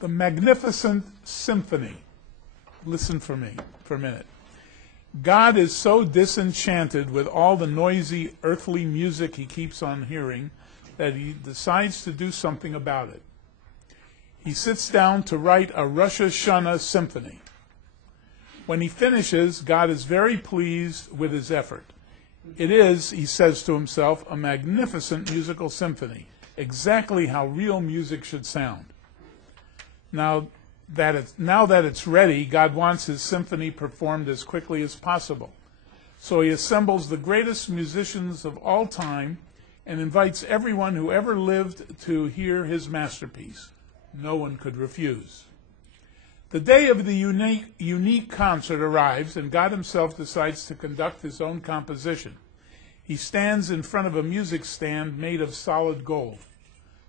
The magnificent symphony. Listen for me for a minute. God is so disenchanted with all the noisy earthly music he keeps on hearing that he decides to do something about it. He sits down to write a Rosh Hashanah symphony. When he finishes, God is very pleased with his effort. It is, he says to himself, a magnificent musical symphony, exactly how real music should sound. Now that it's ready, God wants his symphony performed as quickly as possible. So he assembles the greatest musicians of all time and invites everyone who ever lived to hear his masterpiece. No one could refuse. The day of the unique concert arrives, and God himself decides to conduct his own composition. He stands in front of a music stand made of solid gold,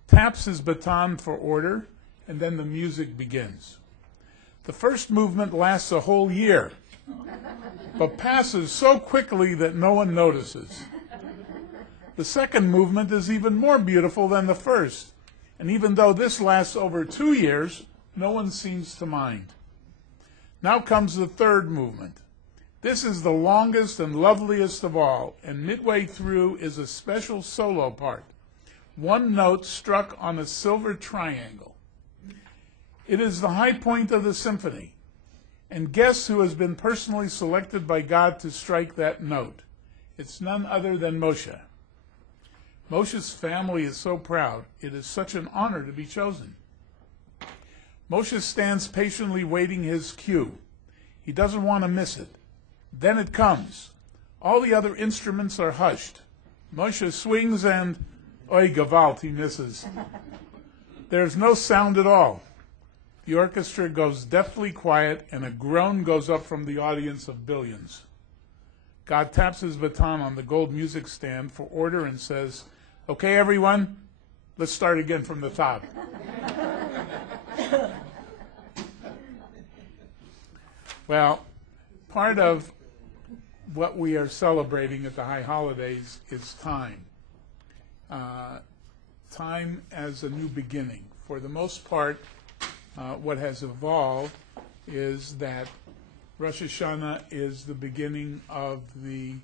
taps his baton for order, and then the music begins. The first movement lasts a whole year, but passes so quickly that no one notices. The second movement is even more beautiful than the first, and even though this lasts over 2 years, no one seems to mind. Now comes the third movement. This is the longest and loveliest of all, and midway through is a special solo part, one note struck on a silver triangle. It is the high point of the symphony, and guess who has been personally selected by God to strike that note? It's none other than Moshe. Moshe's family is so proud. It is such an honor to be chosen. Moshe stands patiently waiting his cue. He doesn't want to miss it. Then it comes. All the other instruments are hushed. Moshe swings and, oi gewalt, he misses. There's no sound at all. The orchestra goes deathly quiet, and a groan goes up from the audience of billions. God taps his baton on the gold music stand for order and says, "Okay, everyone, let's start again from the top." Well, part of what we are celebrating at the High Holidays is time. Time as a new beginning. For the most part, what has evolved is that Rosh Hashanah is the beginning of the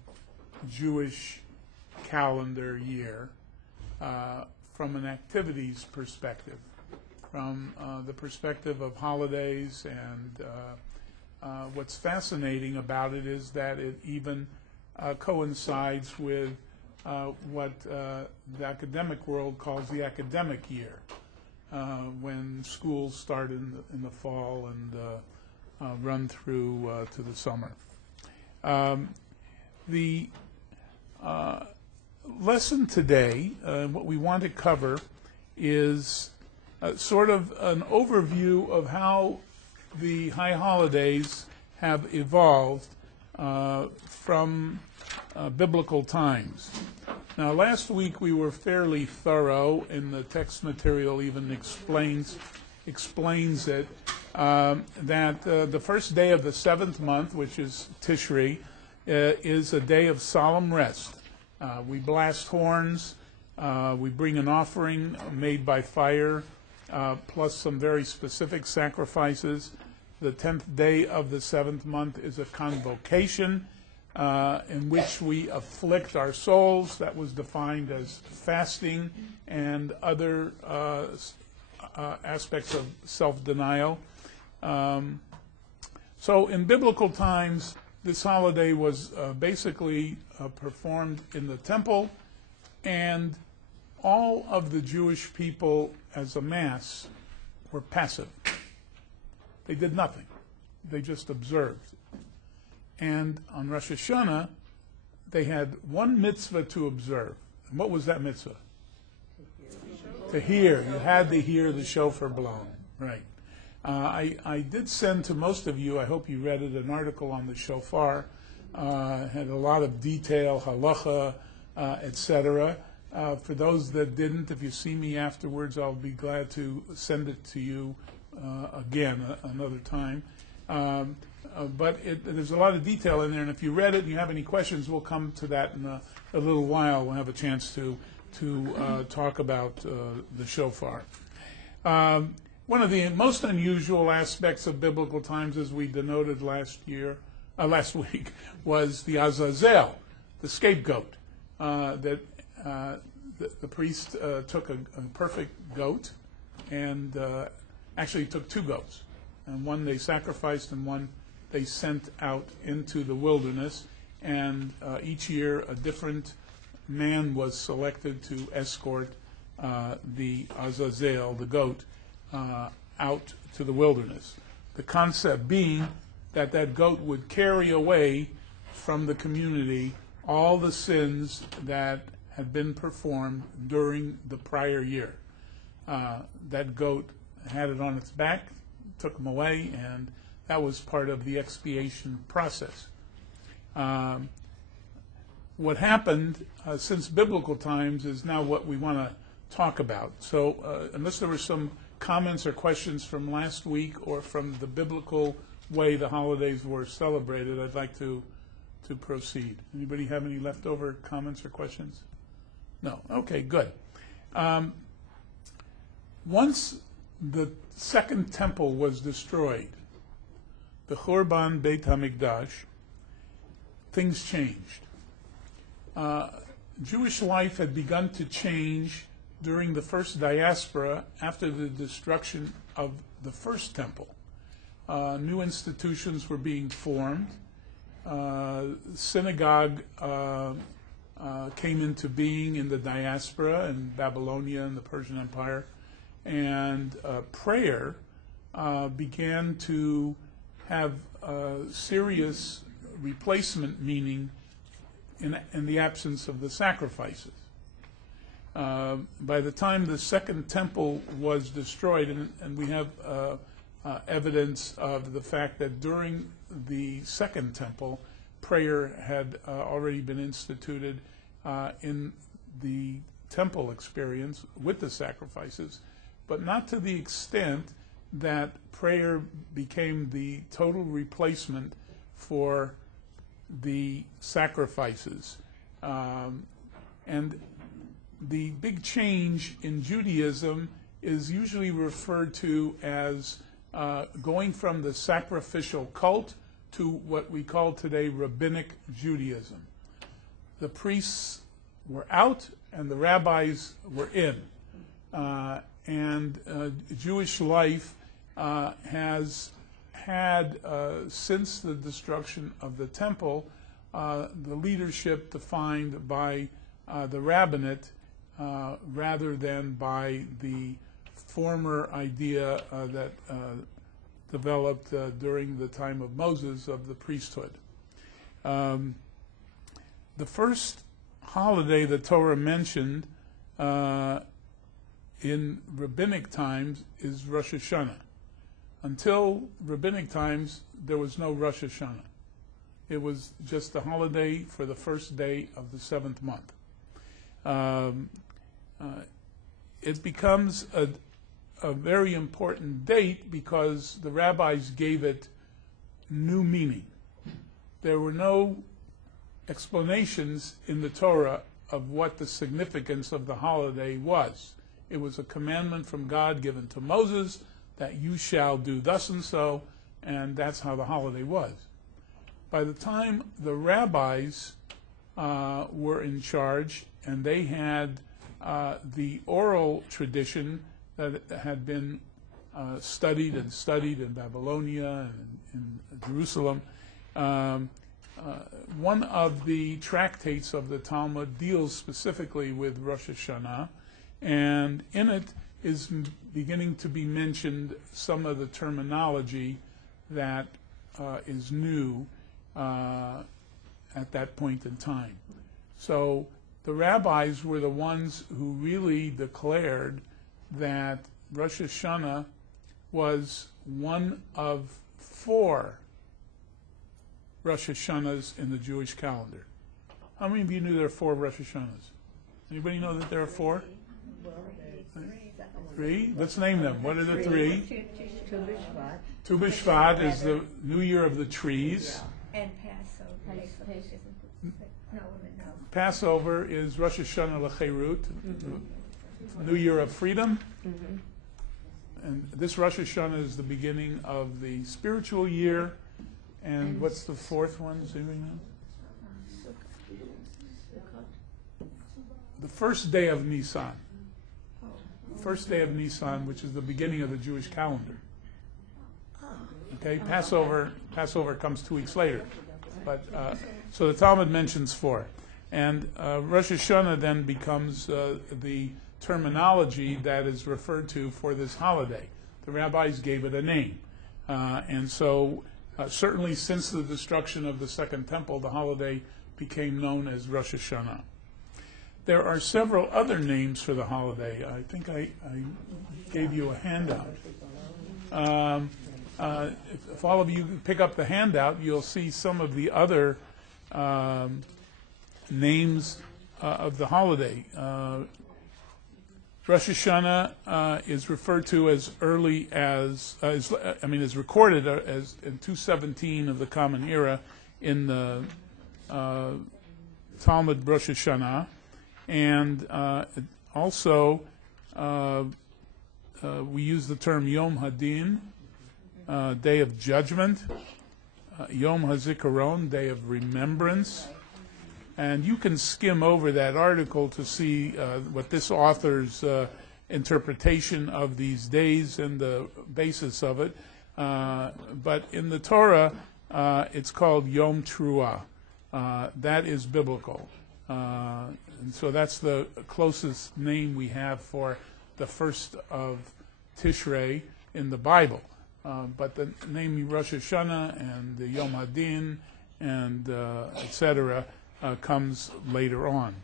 Jewish calendar year from an activities perspective, from the perspective of holidays. And what's fascinating about it is that it even coincides with what the academic world calls the academic year, when schools start in the fall and run through to the summer. The lesson today, what we want to cover, is sort of an overview of how the High Holidays have evolved from biblical times. Now, last week we were fairly thorough, and the text material even explains it, that the first day of the 7th month, which is Tishri, is a day of solemn rest. We blast horns, we bring an offering made by fire, plus some very specific sacrifices. The 10th day of the 7th month is a convocation in which we afflict our souls. That was defined as fasting and other aspects of self-denial. So in biblical times, this holiday was basically performed in the temple, and all of the Jewish people as a mass were passive. They did nothing. They just observed. And on Rosh Hashanah, they had one mitzvah to observe. And what was that mitzvah? To hear. You had to hear the shofar blown. Right. I did send to most of you, I hope you read it, an article on the shofar. Had a lot of detail, halacha, etc. For those that didn't, if you see me afterwards, I'll be glad to send it to you again another time. But there's a lot of detail in there, and if you read it and you have any questions, we'll come to that in a little while. We'll have a chance to talk about the shofar. One of the most unusual aspects of biblical times, as we denoted last week, was the Azazel, the scapegoat. The priest took a perfect goat, and actually took two goats, and one they sacrificed and one they sent out into the wilderness, and each year a different man was selected to escort the Azazel, the goat, out to the wilderness. The concept being that that goat would carry away from the community all the sins that had been performed during the prior year. That goat had it on its back, took them away, and that was part of the expiation process. What happened since biblical times is now what we want to talk about. So unless there were some comments or questions from last week or from the biblical way the holidays were celebrated, I'd like to proceed. Anybody have any leftover comments or questions? No. Okay, good. Once the second temple was destroyed, the Churban Beit HaMikdash, things changed. Jewish life had begun to change during the first diaspora after the destruction of the first temple. New institutions were being formed. Synagogue came into being in the diaspora in Babylonia and the Persian Empire, and prayer began to have serious replacement meaning in the absence of the sacrifices. By the time the second temple was destroyed, and we have evidence of the fact that during the second temple, prayer had already been instituted in the temple experience with the sacrifices, but not to the extent that prayer became the total replacement for the sacrifices. And the big change in Judaism is usually referred to as going from the sacrificial cult to what we call today rabbinic Judaism. The priests were out and the rabbis were in. And Jewish life has had, since the destruction of the temple, the leadership defined by the rabbinate rather than by the former idea that developed during the time of Moses of the priesthood. The first holiday the Torah mentioned in rabbinic times is Rosh Hashanah. Until rabbinic times, there was no Rosh Hashanah. It was just a holiday for the first day of the seventh month. It becomes a very important date because the rabbis gave it new meaning. There were no explanations in the Torah of what the significance of the holiday was. It was a commandment from God given to Moses that you shall do thus and so, and that's how the holiday was. By the time the rabbis were in charge, and they had the oral tradition that had been studied in Babylonia and in Jerusalem, one of the tractates of the Talmud deals specifically with Rosh Hashanah, and in it is beginning to be mentioned some of the terminology that is new at that point in time. So the rabbis were the ones who really declared that Rosh Hashanah was one of 4 Rosh Hashanahs in the Jewish calendar. How many of you knew there are 4 Rosh Hashanahs? Anybody know that there are 4? 3? Let's name them. What are the 3? Tu B'Shvat is the New Year of the trees. And Passover. Passover is Rosh Hashanah L'Cherut, New Year of Freedom. And this Rosh Hashanah is the beginning of the spiritual year. And what's the fourth one? Does anybody know? The first day of Nisan. First day of Nisan, which is the beginning of the Jewish calendar. Okay, Passover comes 2 weeks later. But so the Talmud mentions 4. And Rosh Hashanah then becomes the terminology that is referred to for this holiday. The rabbis gave it a name. And so certainly since the destruction of the Second Temple, the holiday became known as Rosh Hashanah. There are several other names for the holiday. I think I gave you a handout. If all of you pick up the handout, you'll see some of the other names of the holiday. Rosh Hashanah is referred to as early as, is recorded as in 217 of the Common Era in the Talmud Rosh Hashanah. And also, we use the term Yom Hadin, Day of Judgment, Yom HaZikaron, Day of Remembrance. And you can skim over that article to see what this author's interpretation of these days and the basis of it. But in the Torah, it's called Yom Teruah. That is biblical. And so that's the closest name we have for the first of Tishrei in the Bible. But the name Rosh Hashanah and the Yom Hadin and etc. Comes later on.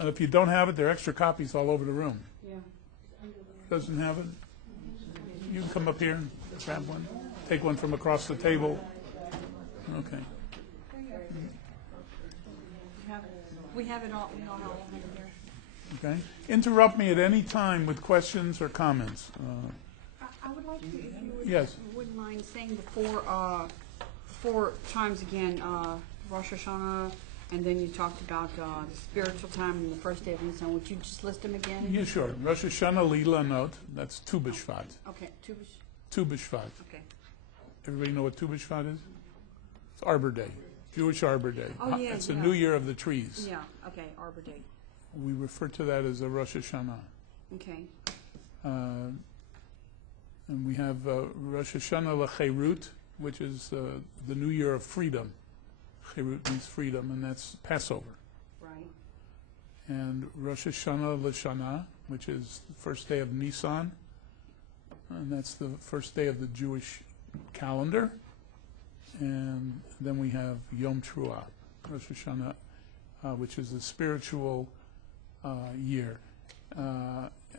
If you don't have it, there are extra copies all over the room. Yeah. Doesn't have it? You can come up here and grab one. Take one from across the table. Okay. We have it all. We all have it here. Okay. Interrupt me at any time with questions or comments. I would like to, if you would, Yes. wouldn't mind saying the four times again, Rosh Hashanah, and then you talked about spiritual time and the first day of Nisan. Would you just list them again? Yeah, sure. Rosh Hashanah Lilanot, that's Tu B'Shvat. Okay, Tu B'Shvat. Okay. Everybody know what Tu B'Shvat is? It's Arbor Day, Jewish Arbor Day. Oh, yeah, It's the yeah. New Year of the trees. Yeah, okay, Arbor Day. We refer to that as a Rosh Hashanah. Okay. And we have Rosh Hashanah L'Cherut, which is the New Year of freedom. Cherut means freedom, and that's Passover. Right. And Rosh Hashanah L'Shana, which is the first day of Nisan, and that's the first day of the Jewish calendar. And then we have Yom Teruah, Rosh Hashanah, which is the spiritual year.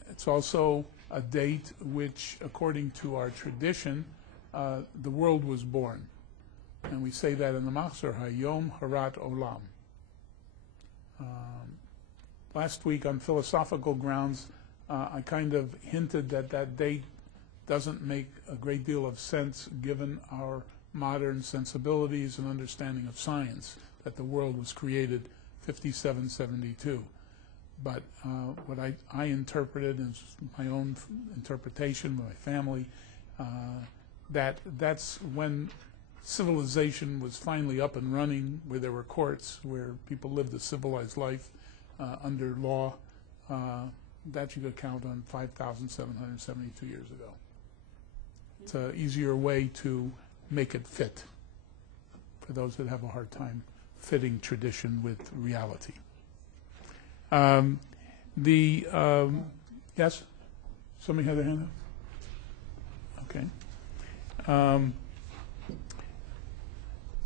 It's also a date which, according to our tradition, the world was born. And we say that in the Machzor, Hayom Harat Olam. Last week, on philosophical grounds, I kind of hinted that that date doesn't make a great deal of sense given our modern sensibilities and understanding of science, that the world was created 5772. But what I interpreted, and my own interpretation with my family, that's when civilization was finally up and running, where there were courts, where people lived a civilized life under law. That you could count on 5,772 years ago. It's an easier way to make it fit for those that have a hard time fitting tradition with reality. Yes? Somebody had their hand up? Okay.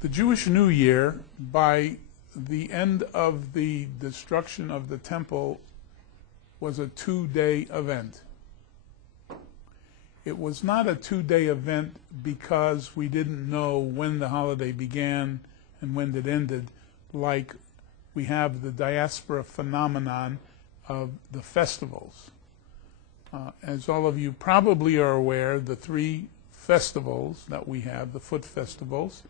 The Jewish New Year, by the end of the destruction of the temple, was a 2-day event. It was not a 2-day event because we didn't know when the holiday began and when it ended, like we have the diaspora phenomenon of the festivals. As all of you probably are aware, the 3 festivals that we have, the foot festivals,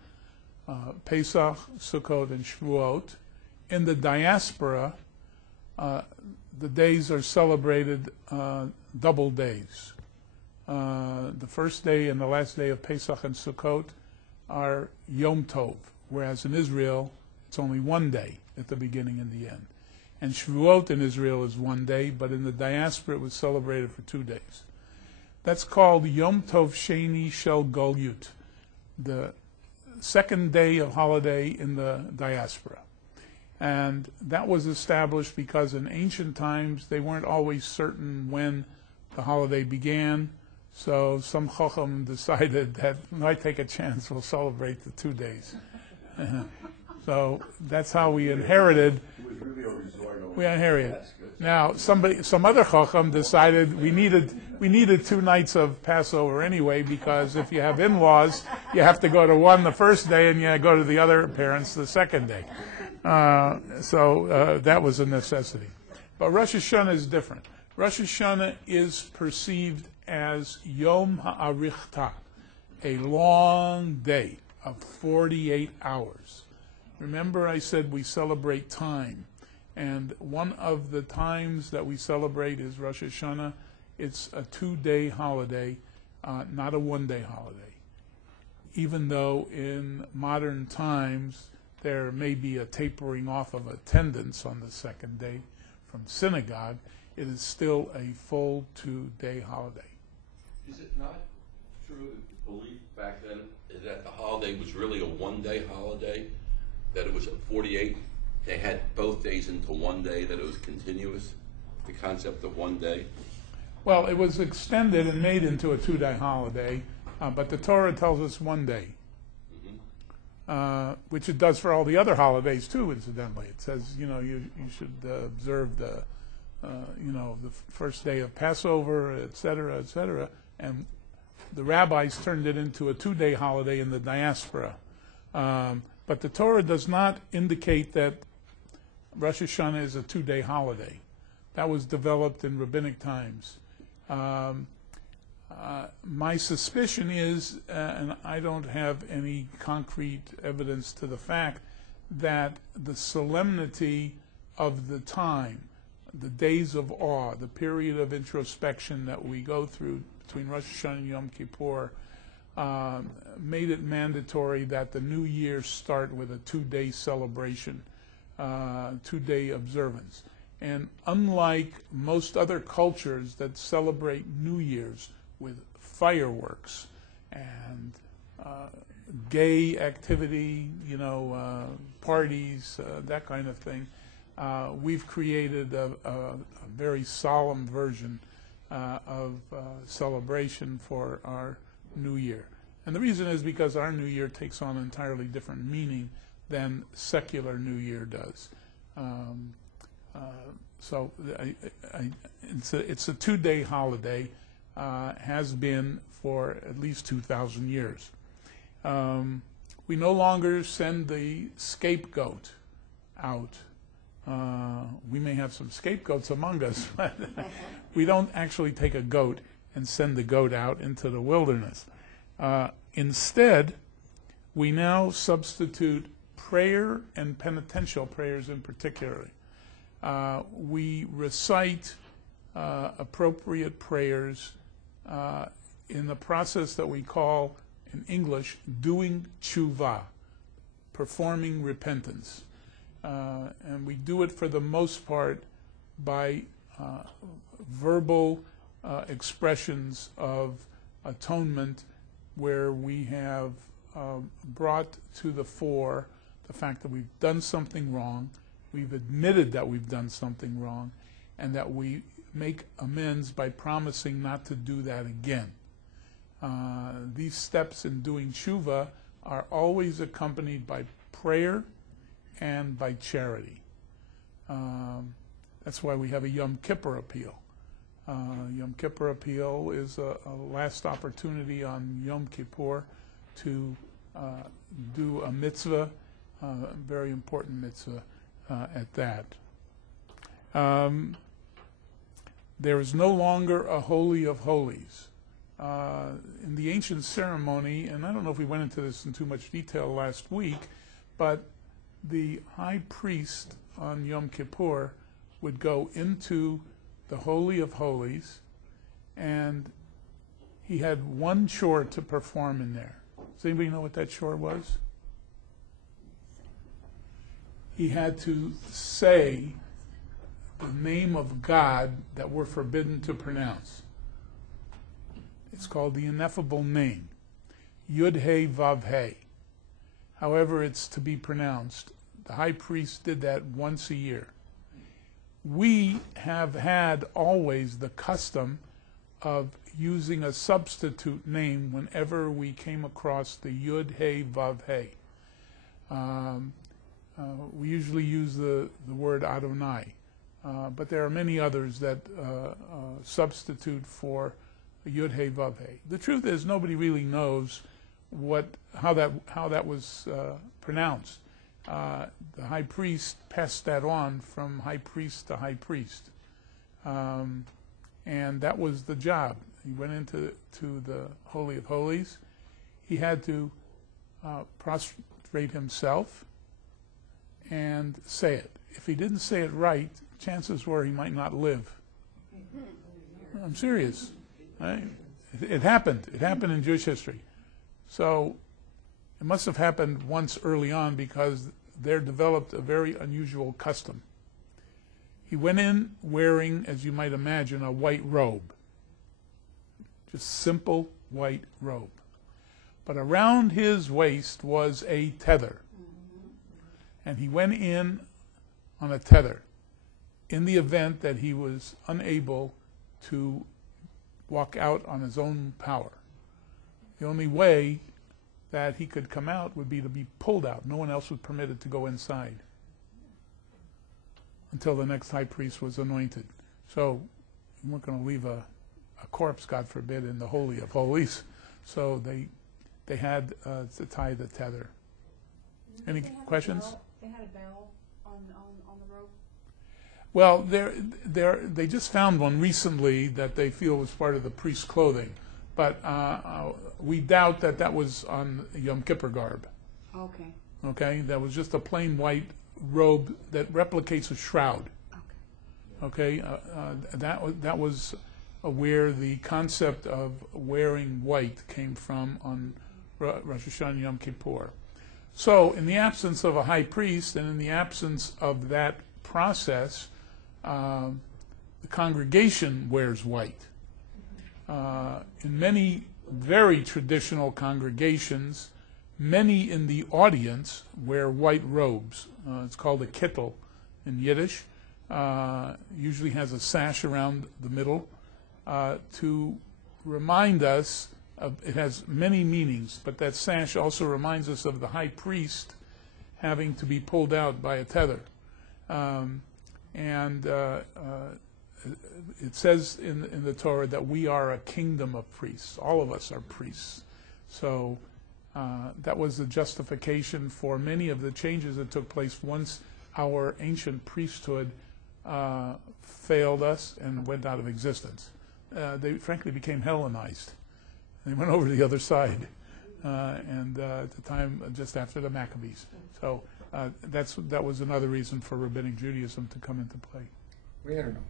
Pesach, Sukkot, and Shavuot, in the diaspora the days are celebrated double days. The first day and the last day of Pesach and Sukkot are Yom Tov, whereas in Israel it's only one day at the beginning and the end. And Shavuot in Israel is one day, but in the diaspora it was celebrated for 2 days. That's called Yom Tov Sheni Shel Golut, the second day of holiday in the diaspora. And that was established because in ancient times they weren't always certain when the holiday began. So some Chacham decided that, I take a chance, we'll celebrate the 2 days. So that's how we inherited. It was really a resort over. We inherited. That's good. Now some other Chacham decided we needed 2 nights of Passover anyway, because if you have in-laws, you have to go to one the first day and you go to the other parents the second day. So that was a necessity. But Rosh Hashanah is different. Rosh Hashanah is perceived as Yom Ha'arichta, a long day of 48 hours. Remember I said we celebrate time, and one of the times that we celebrate is Rosh Hashanah. It's a 2-day holiday, not a 1-day holiday. Even though in modern times there may be a tapering off of attendance on the second day from synagogue, it is still a full 2-day holiday. Is it not true that the belief back then is that the holiday was really a 1-day holiday? That it was 48? They had both days into 1 day, that it was continuous? The concept of 1 day? Well, it was extended and made into a 2-day holiday, but the Torah tells us 1 day, which it does for all the other holidays too, incidentally. It says, you should observe the first day of Passover, et cetera, and the rabbis turned it into a 2-day holiday in the diaspora. But the Torah does not indicate that Rosh Hashanah is a 2-day holiday. That was developed in rabbinic times. My suspicion is, and I don't have any concrete evidence to the fact, that the solemnity of the time, the days of awe, the period of introspection that we go through between Rosh Hashanah and Yom Kippur, made it mandatory that the new year start with a 2-day celebration, 2-day observance. And unlike most other cultures that celebrate New Year's with fireworks and gay activity, parties, that kind of thing, we've created a very solemn version of celebration for our New Year. And the reason is because our New Year takes on an entirely different meaning than secular New Year does. So it's a 2-day holiday, has been for at least 2,000 years. We no longer send the scapegoat out. We may have some scapegoats among us, but we don't actually take a goat and send the goat out into the wilderness. Instead, we now substitute prayer and penitential prayers in particular. We recite appropriate prayers in the process that we call, in English, doing tshuva, performing repentance. And we do it for the most part by verbal expressions of atonement, where we have brought to the fore the fact that we've done something wrong, we've admitted that we've done something wrong, and that we make amends by promising not to do that again. These steps in doing tshuva are always accompanied by prayer and by charity. That's why we have a Yom Kippur appeal. Yom Kippur appeal is a last opportunity on Yom Kippur to do a mitzvah, a very important mitzvah at that. There is no longer a Holy of Holies. In the ancient ceremony, and I don't know if we went into this in too much detail last week, but the high priest on Yom Kippur would go into the Holy of Holies, and he had one chore to perform in there. Does anybody know what that chore was? He had to say the name of God that we're forbidden to pronounce. It's called the ineffable name, Yud-He Vav-He. However it's to be pronounced. The high priest did that once a year. We have had always the custom of using a substitute name whenever we came across the Yud-He Vav-He. We usually use the word Adonai, but there are many others that substitute for Yud-He Vav-He. The truth is, nobody really knows how that was pronounced. The high priest passed that on from high priest to high priest, and that was the job. He went into the Holy of Holies. He had to prostrate himself and say it. If he didn't say it right, chances were he might not live. I'm serious. Right? It happened. It happened in Jewish history. So it must have happened once early on, because there developed a very unusual custom. He went in wearing, as you might imagine, a white robe. Just simple white robe. But around his waist was a tether. And he went in on a tether in the event that he was unable to walk out on his own power. The only way that he could come out would be to be pulled out. No one else was permitted to go inside until the next high priest was anointed. So we weren't going to leave a corpse, God forbid, in the Holy of Holies. So they had to tie the tether. Any questions? They had a bell on the rope? Well, they just found one recently that they feel was part of the priest's clothing. But we doubt that was on Yom Kippur garb. Okay. Okay? That was just a plain white robe that replicates a shroud. Okay? That was where the concept of wearing white came from on Rosh Hashanah Yom Kippur. So, in the absence of a high priest and in the absence of that process, the congregation wears white. In many very traditional congregations, many in the audience wear white robes. It's called a kittel in Yiddish. Usually has a sash around the middle to remind us of, it has many meanings, but that sash also reminds us of the high priest having to be pulled out by a tether. It says in the Torah that we are a kingdom of priests. All of us are priests. So that was the justification for many of the changes that took place once our ancient priesthood failed us and went out of existence. They frankly became Hellenized. They went over to the other side, and at the time just after the Maccabees. So that was another reason for Rabbinic Judaism to come into play.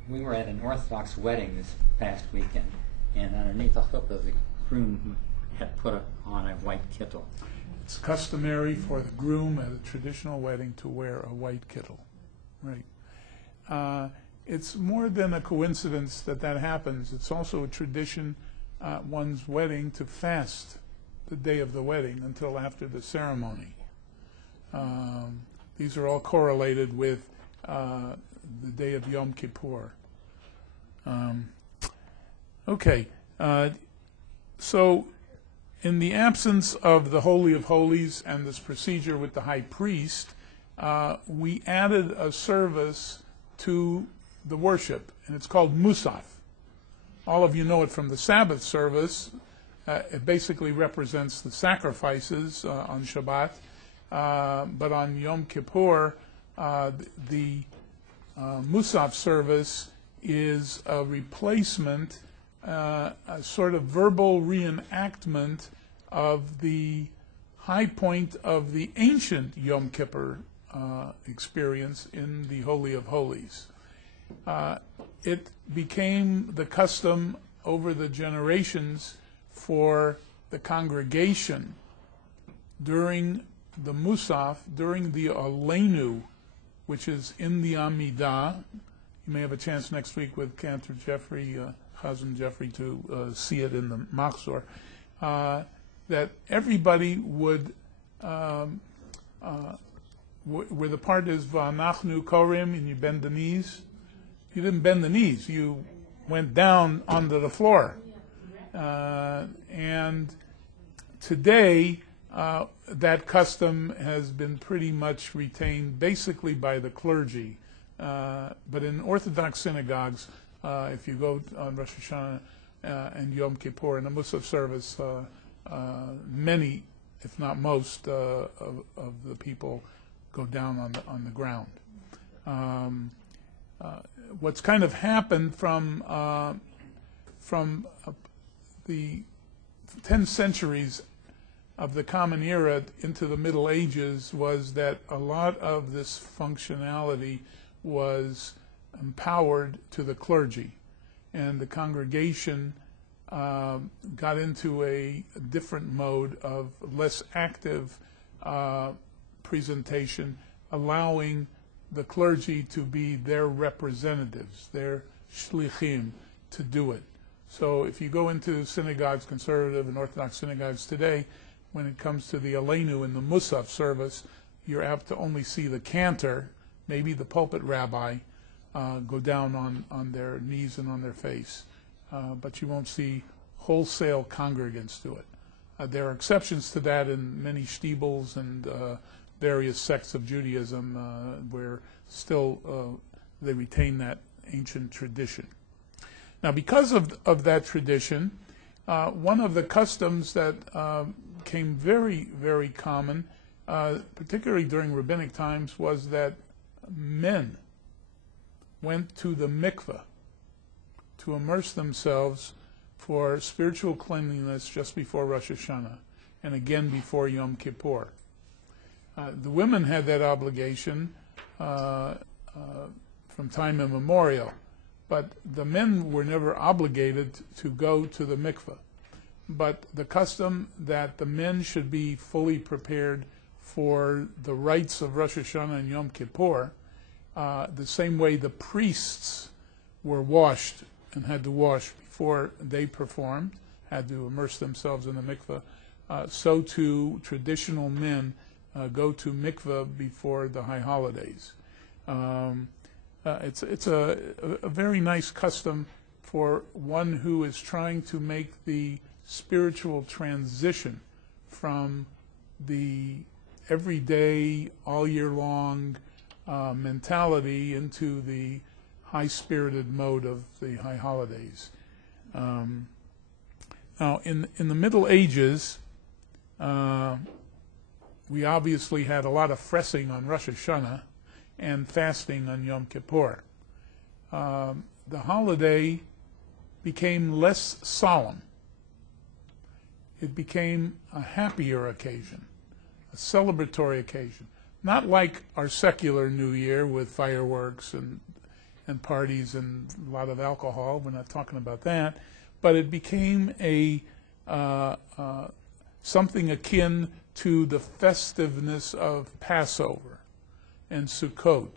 We were at an Orthodox wedding this past weekend, and underneath the chuppah, the groom had put on a white kittel. It's customary for the groom at a traditional wedding to wear a white kittel, right? It's more than a coincidence that happens. It's also a tradition at one's wedding to fast the day of the wedding until after the ceremony. These are all correlated with the day of Yom Kippur. So in the absence of the Holy of Holies and this procedure with the high priest, we added a service to the worship, and it's called Musaf. All of you know it from the Sabbath service. It basically represents the sacrifices on Shabbat, but on Yom Kippur, the Musaf service is a replacement, a sort of verbal reenactment of the high point of the ancient Yom Kippur experience in the Holy of Holies. it became the custom over the generations for the congregation during the Musaf, during the Aleinu, which is in the Amidah. You may have a chance next week with Cantor Jeffrey, Chazan Jeffrey, to see it in the Machzor, that everybody would, where the part is V'anachnu Korim, and you bend the knees. You didn't bend the knees. You went down onto the floor. And today, that custom has been pretty much retained basically by the clergy. But in Orthodox synagogues, if you go on Rosh Hashanah and Yom Kippur in a Musaf service, many, if not most, of the people go down on the ground. What's kind of happened from the 10 centuries of the Common Era into the Middle Ages was that a lot of this functionality was empowered to the clergy, and the congregation got into a different mode of less active presentation, allowing the clergy to be their representatives, their shlichim, to do it. So if you go into synagogues, conservative and Orthodox synagogues today, when it comes to the Aleinu in the Musaf service, you're apt to only see the cantor, maybe the pulpit rabbi, go down on their knees and on their face. But you won't see wholesale congregants do it. There are exceptions to that in many shtibels and various sects of Judaism where still they retain that ancient tradition. Now, because of that tradition, one of the customs that became very, very common, particularly during rabbinic times, was that men went to the mikveh to immerse themselves for spiritual cleanliness just before Rosh Hashanah and again before Yom Kippur. The women had that obligation from time immemorial, but the men were never obligated to go to the mikveh. But the custom that the men should be fully prepared for the rites of Rosh Hashanah and Yom Kippur, the same way the priests were washed and had to wash before they performed, had to immerse themselves in the mikveh, so too traditional men go to mikveh before the high holidays. It's a very nice custom for one who is trying to make the spiritual transition from the everyday, all year long mentality into the high-spirited mode of the high holidays. Now, in the Middle Ages, we obviously had a lot of fressing on Rosh Hashanah and fasting on Yom Kippur. The holiday became less solemn. It became a happier occasion, a celebratory occasion. Not like our secular New Year with fireworks and parties and a lot of alcohol. We're not talking about that. But it became a something akin to the festiveness of Passover and Sukkot.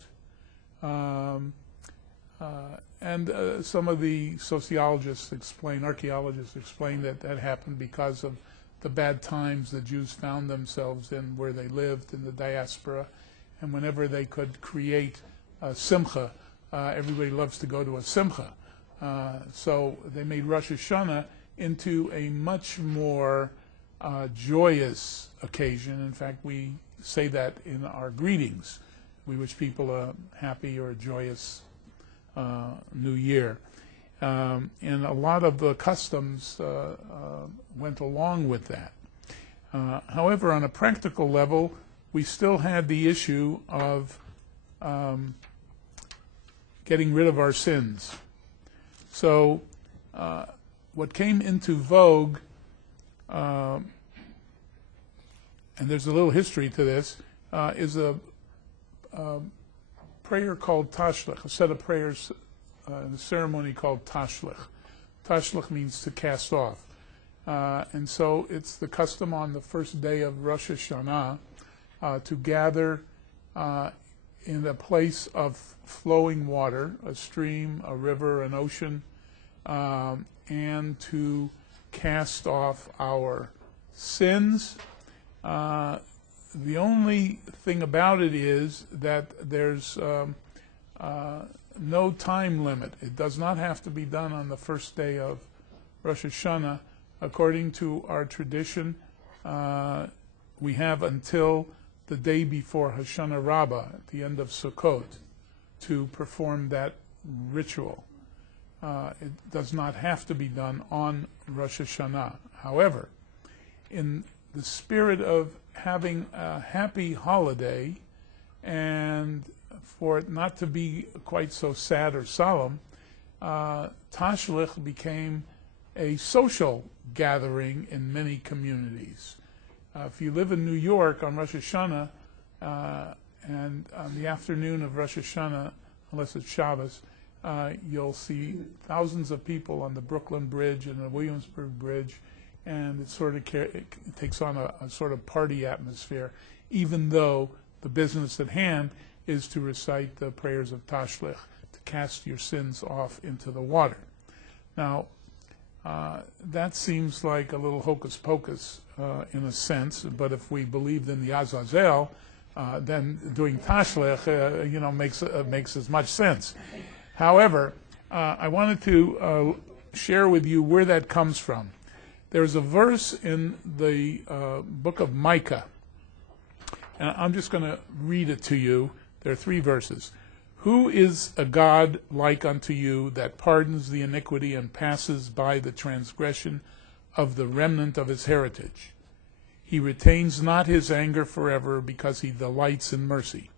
And some of the sociologists explain, archaeologists explain that that happened because of the bad times the Jews found themselves in where they lived in the diaspora. And whenever they could create a simcha, everybody loves to go to a simcha. So they made Rosh Hashanah into a much more joyous occasion. In fact, we say that in our greetings. We wish people a happy or a joyous New Year. And a lot of the customs went along with that. However, on a practical level, we still had the issue of getting rid of our sins. So what came into vogue, and there's a little history to this, is a prayer called tashlich, a set of prayers, a ceremony called tashlich. Tashlich means to cast off. And so it's the custom on the first day of Rosh Hashanah to gather in a place of flowing water, a stream, a river, an ocean, and to cast off our sins. The only thing about it is that there's no time limit. It does not have to be done on the first day of Rosh Hashanah. According to our tradition, we have until the day before Hashanah Rabbah, at the end of Sukkot, to perform that ritual. It does not have to be done on Rosh Hashanah. However, in the spirit of having a happy holiday and for it not to be quite so sad or solemn, Tashlich became a social gathering in many communities. If you live in New York on Rosh Hashanah, and on the afternoon of Rosh Hashanah, unless it's Shabbos, you'll see thousands of people on the Brooklyn Bridge and the Williamsburg Bridge, and it sort of it takes on a sort of party atmosphere, even though the business at hand is to recite the prayers of Tashlich, to cast your sins off into the water. Now, that seems like a little hocus pocus in a sense, but if we believed in the Azazel, then doing Tashlich, makes as much sense. However, I wanted to share with you where that comes from. There's a verse in the book of Micah, and I'm just going to read it to you. There are 3 verses. Who is a God like unto you that pardons the iniquity and passes by the transgression of the remnant of his heritage? He retains not his anger forever because he delights in mercy.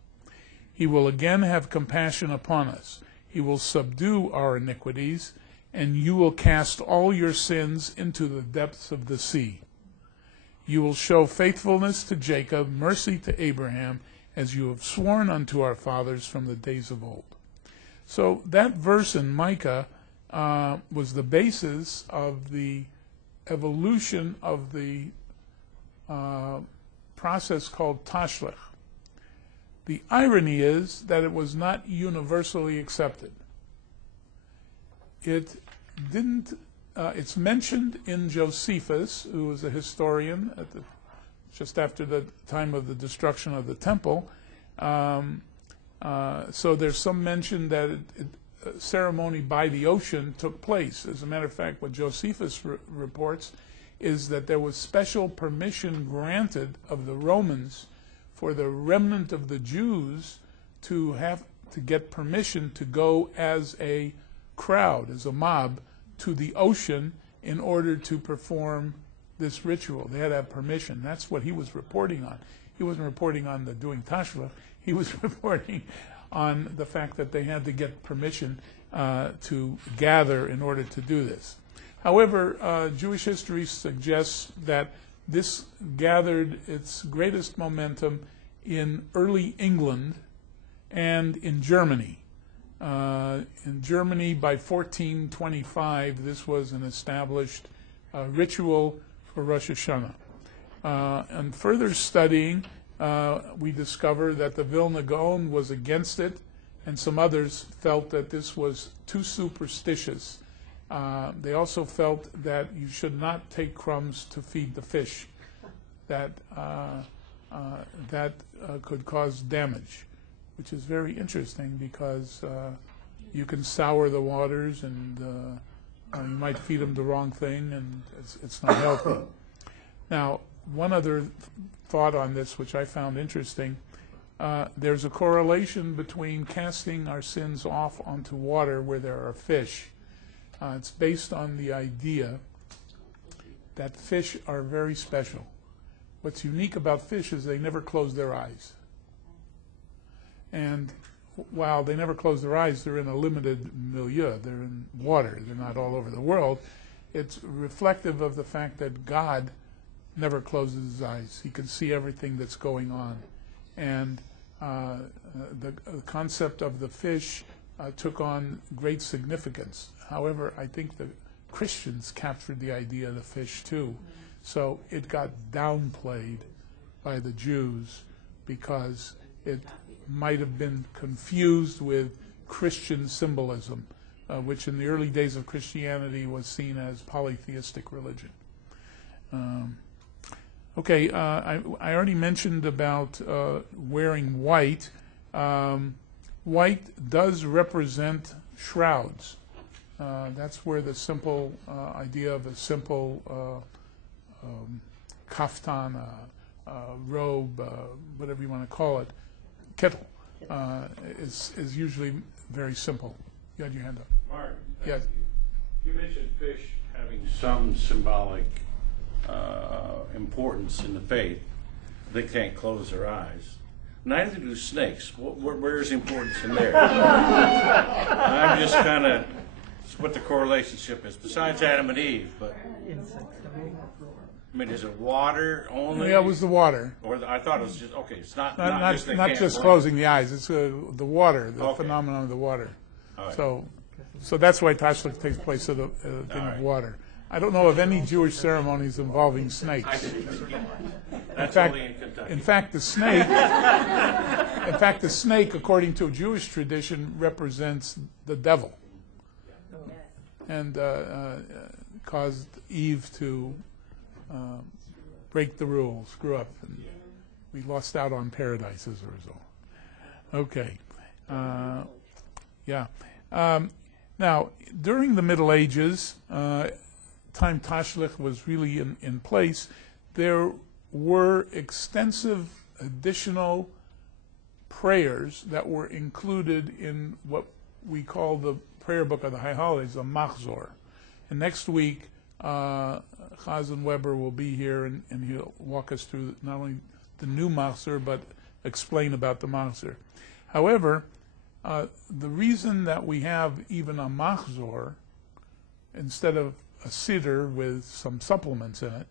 He will again have compassion upon us. He will subdue our iniquities, and you will cast all your sins into the depths of the sea. You will show faithfulness to Jacob, mercy to Abraham, as you have sworn unto our fathers from the days of old. So that verse in Micah was the basis of the evolution of the process called Tashlich. The irony is that it was not universally accepted. It didn't. It's mentioned in Josephus, who was a historian just after the time of the destruction of the temple. So there's some mention that a ceremony by the ocean took place. As a matter of fact, what Josephus reports is that there was special permission granted of the Romans for the remnant of the Jews to get permission to go as a crowd, as a mob, to the ocean in order to perform this ritual. They had to have permission. That's what he was reporting on. He wasn't reporting on the doing Tashlich. He was reporting on the fact that they had to get permission to gather in order to do this. However, Jewish history suggests that this gathered its greatest momentum in early England and in Germany. In Germany, by 1425, this was an established ritual for Rosh Hashanah. And further studying, we discover that the Vilna Gaon was against it, and some others felt that this was too superstitious. They also felt that you should not take crumbs to feed the fish, that could cause damage, which is very interesting because you can sour the waters and you might feed them the wrong thing, and it's not healthy. Now, one other thought on this, which I found interesting, there's a correlation between casting our sins off onto water where there are fish. It's based on the idea that fish are very special. What's unique about fish is they never close their eyes. And while they never close their eyes, they're in a limited milieu. They're in water. They're not all over the world. It's reflective of the fact that God never closes his eyes. He can see everything that's going on. And The concept of the fish took on great significance. However, I think the Christians captured the idea of the fish too. So it got downplayed by the Jews because it might have been confused with Christian symbolism, which in the early days of Christianity was seen as polytheistic religion. Okay, I already mentioned about wearing white. White does represent shrouds. That's where the simple idea of a simple kaftan, robe, whatever you want to call it, kittel, is usually very simple. You had your hand up. Mark, Yes. you mentioned fish having some symbolic importance in the faith. They can't close their eyes. Neither do snakes. Where's the importance in there? I'm just kind of what the correlationship is. Besides Adam and Eve, but I mean, is it water only? Yeah, it was the water. Or I thought it was just okay. It's not Not just, they not can't just blink. closing the eyes. It's the water, the Okay. phenomenon of the water. All right. So that's why Tashlich takes place of the thing All of right. water. I don't know of any Jewish ceremonies involving snakes. That's fact- only in Kentucky. In fact, the snake, according to Jewish tradition, represents the devil, and caused Eve to break the rules, screw up, and we lost out on paradise as a result. Okay, yeah. Now, during the Middle Ages, time Tashlich was really in place, there were extensive additional prayers that were included in what we call the prayer book of the High Holidays, a Machzor. And next week, Chazan Weber will be here and he'll walk us through not only the new Machzor, but explain about the Machzor. However, the reason that we have even a Machzor instead of a Siddur with some supplements in it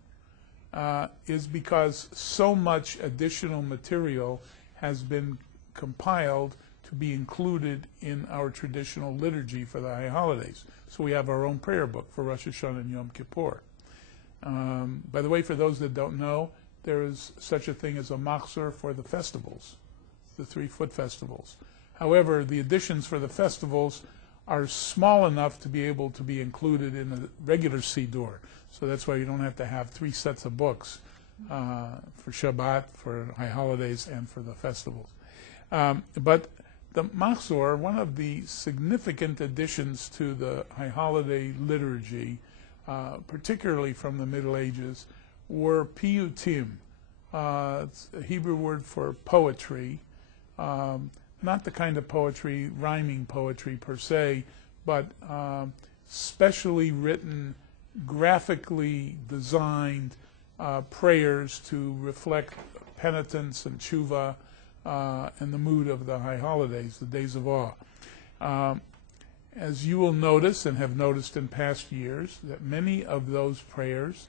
is because so much additional material has been compiled to be included in our traditional liturgy for the High Holidays. So we have our own prayer book for Rosh Hashanah and Yom Kippur. By the way, for those that don't know, there is such a thing as a Machzor for the festivals, the 3 foot festivals. However, the additions for the festivals are small enough to be able to be included in a regular Siddur. So that's why you don't have to have 3 sets of books for Shabbat, for High Holidays, and for the festivals. But the Machzor, one of the significant additions to the High Holiday liturgy, particularly from the Middle Ages, were piyutim. It's a Hebrew word for poetry. Not the kind of poetry, rhyming poetry per se, but specially written, graphically designed prayers to reflect penitence and tshuva and the mood of the High Holidays, the days of awe. As you will notice and have noticed in past years, that many of those prayers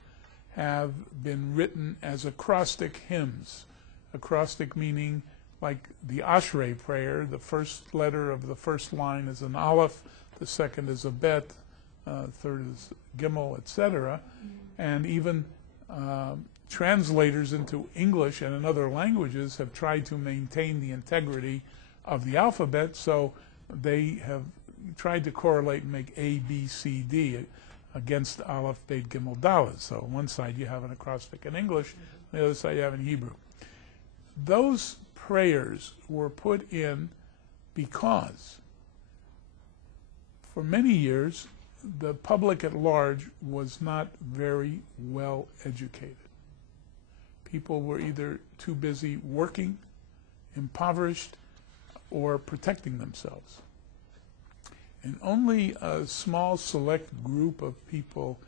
have been written as acrostic hymns. Acrostic meaning like the Ashrei prayer, the first letter of the first line is an aleph, the second is a bet, third is gimel, etc. And even translators into English and in other languages have tried to maintain the integrity of the alphabet, so they have tried to correlate and make A, B, C, D against aleph, bet, gimel, dalet. So on one side you have an acrostic in English, on the other side you have in Hebrew. Those prayers were put in because for many years the public at large was not very well educated. People were either too busy working, impoverished, or protecting themselves. And only a small select group of people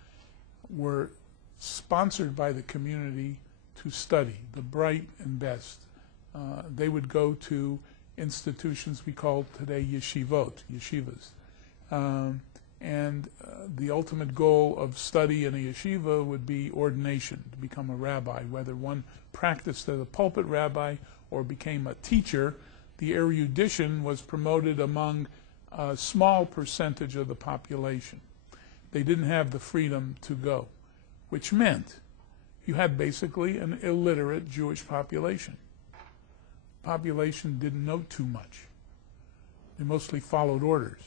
were sponsored by the community to study, the bright and best. They would go to institutions we call today yeshivot, yeshivas. and the ultimate goal of study in a yeshiva would be ordination, to become a rabbi. Whether one practiced as a pulpit rabbi or became a teacher, the erudition was promoted among a small percentage of the population. They didn't have the freedom to go, which meant you had basically an illiterate Jewish population. Population didn't know too much. They mostly followed orders.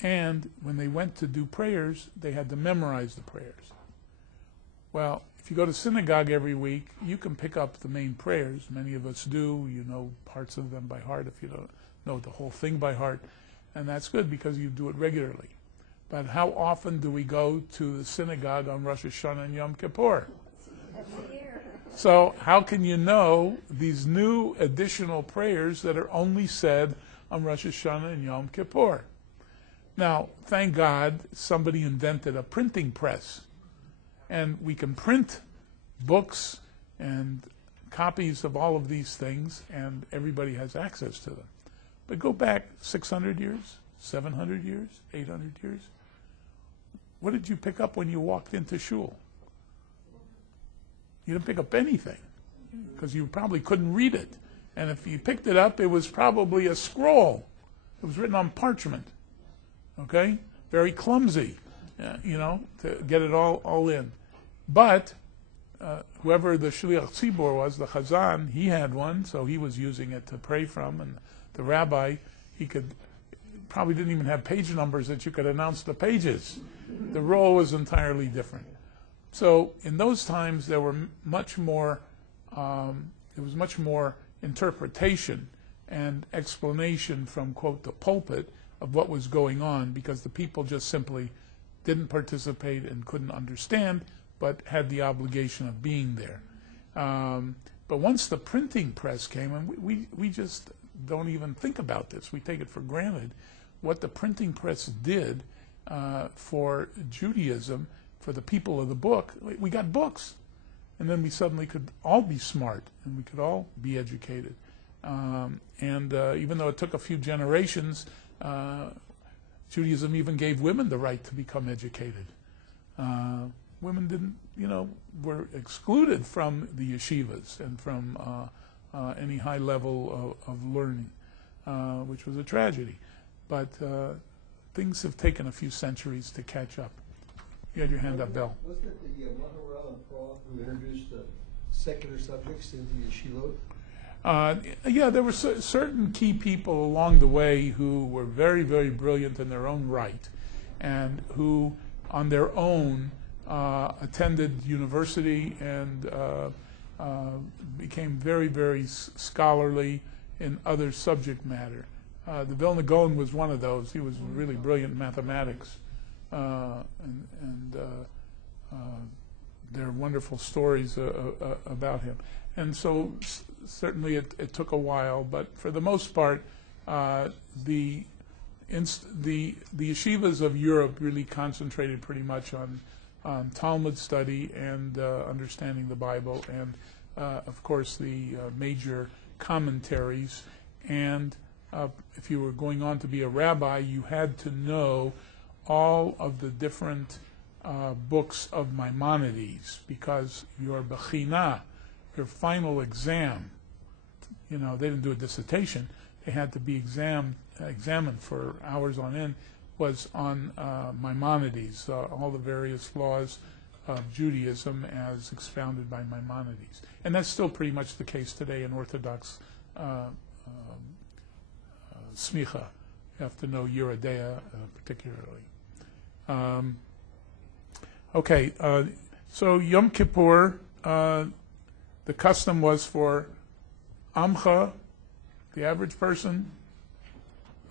And when they went to do prayers, they had to memorize the prayers. Well, if you go to synagogue every week, you can pick up the main prayers. Many of us do. You know parts of them by heart if you don't know the whole thing by heart. And that's good because you do it regularly. But how often do we go to the synagogue on Rosh Hashanah and Yom Kippur? So how can you know these new additional prayers that are only said on Rosh Hashanah and Yom Kippur? Now, thank God somebody invented a printing press, and we can print books and copies of all of these things, and everybody has access to them. But go back 600 years, 700 years, 800 years. What did you pick up when you walked into shul? You didn't pick up anything because you probably couldn't read it. And if you picked it up, it was probably a scroll. It was written on parchment. Okay? Very clumsy, to get it all in. But whoever the Shliach Tzibor was, the Chazan, he had one, so he was using it to pray from. And the rabbi, probably didn't even have page numbers that you could announce the pages. The role was entirely different. So in those times, there was much more interpretation and explanation from, quote, the pulpit of what was going on, because the people just simply didn't participate and couldn't understand, but had the obligation of being there. But once the printing press came, and we just don't even think about this, we take it for granted, what the printing press did for Judaism, for the people of the book. We got books, and then we suddenly could all be smart, and we could all be educated. Even though it took a few generations, Judaism even gave women the right to become educated. Women didn't, were excluded from the yeshivas and from any high level of learning, which was a tragedy. But things have taken a few centuries to catch up. You had your hand up, Bill. Wasn't it the Maharal and Paul who introduced secular subjects into yeshivot? Yeah, there were certain key people along the way who were very, very brilliant in their own right, and who, on their own, attended university and became very, very scholarly in other subject matter. The Vilna Gaon was one of those. He was really brilliant in mathematics, and there are wonderful stories about him. And so certainly it took a while, but for the most part, the yeshivas of Europe really concentrated pretty much on Talmud study and understanding the Bible, and of course the major commentaries. And if you were going on to be a rabbi, you had to know all of the different books of Maimonides, because your bechina, your final exam, they didn't do a dissertation, they had to be examined for hours on end, was on Maimonides, all the various laws of Judaism as expounded by Maimonides. And that's still pretty much the case today in Orthodox smicha. You have to know Yeridea particularly. So Yom Kippur, the custom was for Amcha, the average person,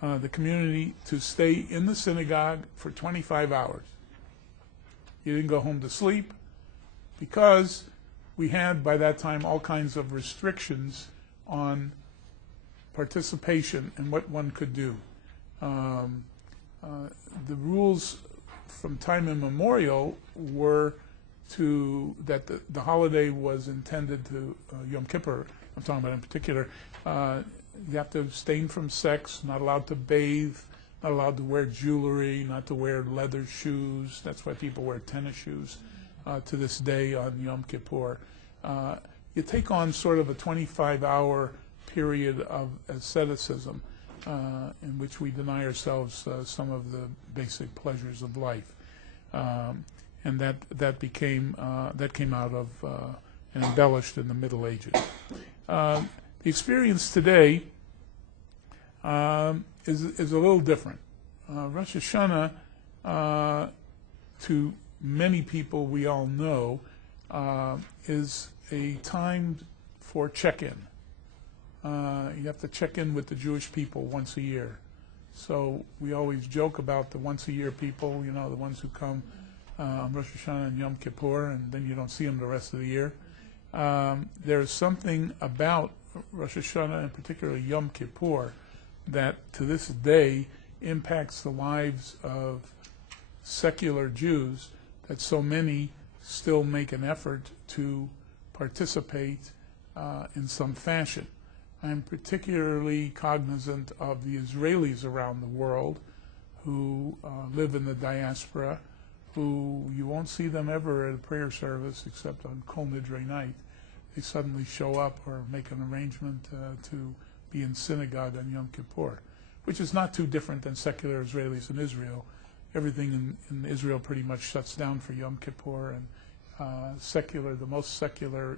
the community, to stay in the synagogue for 25 hours. You didn't go home to sleep, because we had by that time all kinds of restrictions on participation and what one could do. The rules from time immemorial were that the holiday was intended to, Yom Kippur, I'm talking about in particular, you have to abstain from sex, not allowed to bathe, not allowed to wear jewelry, not to wear leather shoes. That's why people wear tennis shoes to this day on Yom Kippur. You take on sort of a 25-hour period of asceticism in which we deny ourselves some of the basic pleasures of life, and that came out of and embellished in the Middle Ages. The experience today is a little different. Rosh Hashanah, to many people we all know, is a time for check-in. You have to check in with the Jewish people once a year. So we always joke about the once-a-year people, the ones who come on Rosh Hashanah and Yom Kippur, and then you don't see them the rest of the year. There's something about Rosh Hashanah, and particularly Yom Kippur, that to this day impacts the lives of secular Jews, that so many still make an effort to participate in some fashion. I'm particularly cognizant of the Israelis around the world who live in the diaspora, who you won't see them ever at a prayer service except on Kol Nidre night. They suddenly show up or make an arrangement to be in synagogue on Yom Kippur, which is not too different than secular Israelis in Israel. Everything in Israel pretty much shuts down for Yom Kippur, and the most secular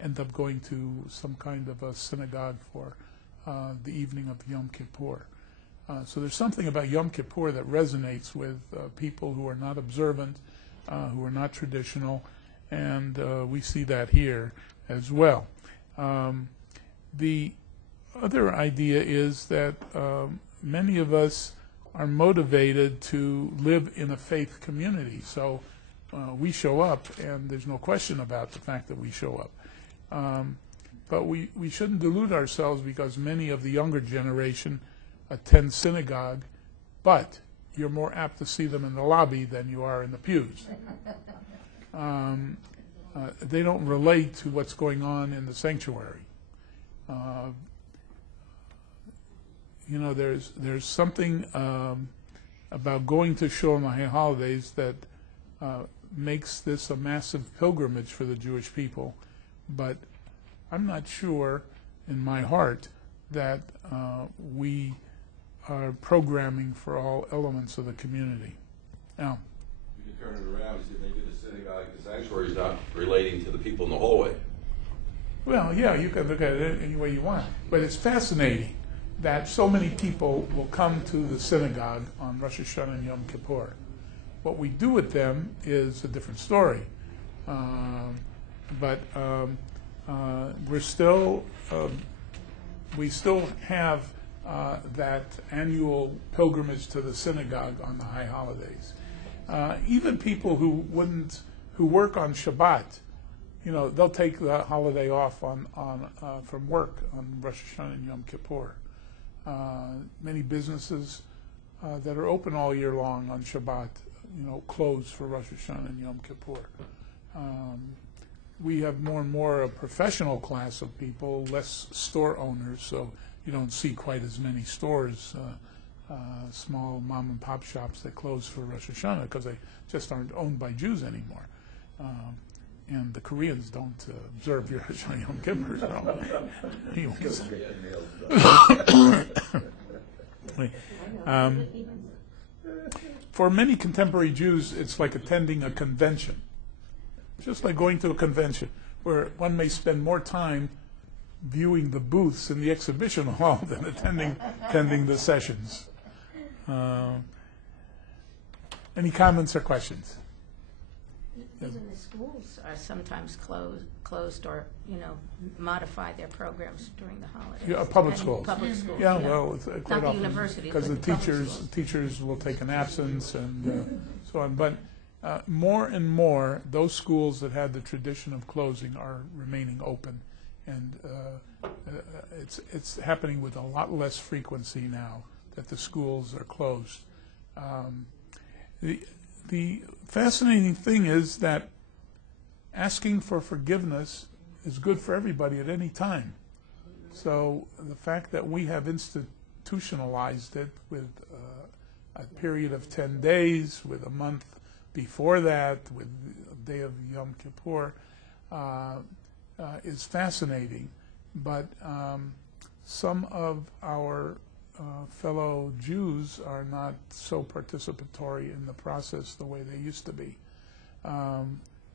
end up going to some kind of a synagogue for the evening of Yom Kippur. So there's something about Yom Kippur that resonates with people who are not observant, who are not traditional, and we see that here as well. The other idea is that many of us are motivated to live in a faith community. So we show up, and there's no question about the fact that we show up. But we shouldn't delude ourselves because many of the younger generation attend synagogue, but you're more apt to see them in the lobby than you are in the pews. They don't relate to what's going on in the sanctuary. There's something about going to Sholem High Holidays that makes this a massive pilgrimage for the Jewish people, but I'm not sure in my heart that we are programming for all elements of the community. Now, you can turn it around and say maybe the synagogue, the sanctuary is not relating to the people in the hallway. well, yeah, you can look at it any way you want, but it's fascinating that so many people will come to the synagogue on Rosh Hashanah and Yom Kippur. What we do with them is a different story. But we still have that annual pilgrimage to the synagogue on the high holidays. Even people who work on Shabbat, they'll take the holiday off from work on Rosh Hashanah and Yom Kippur. Many businesses that are open all year long on Shabbat, close for Rosh Hashanah and Yom Kippur. We have more and more a professional class of people, less store owners, so you don't see quite as many stores, small mom and pop shops that close for Rosh Hashanah because they just aren't owned by Jews anymore. And the Koreans don't observe Rosh Hashanah Yom Kippur. So. For many contemporary Jews, it's like attending a convention. Just like going to a convention, where one may spend more time viewing the booths in the exhibition hall than attending the sessions. Any comments or questions? Even the schools are sometimes closed or, modify their programs during the holidays. Yeah, public schools. Public schools. Yeah, well, it's quite Not the often universities, because the but the public teachers will take an absence and so on. But more and more, those schools that had the tradition of closing are remaining open, and it's happening with a lot less frequency now that the schools are closed. The fascinating thing is that asking for forgiveness is good for everybody at any time. So the fact that we have institutionalized it with a period of 10 days, with a month before that, with the day of Yom Kippur, is fascinating. But some of our fellow Jews are not so participatory in the process the way they used to be.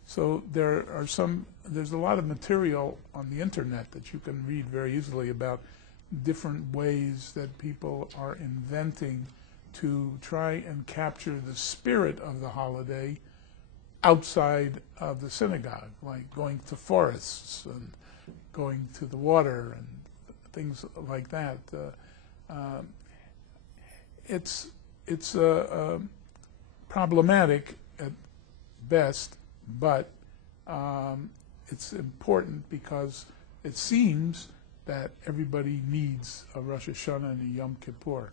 So there's a lot of material on the internet that you can read very easily about different ways that people are inventing to try and capture the spirit of the holiday outside of the synagogue, like going to forests and going to the water and things like that. It's problematic at best, but it's important because it seems that everybody needs a Rosh Hashanah and a Yom Kippur.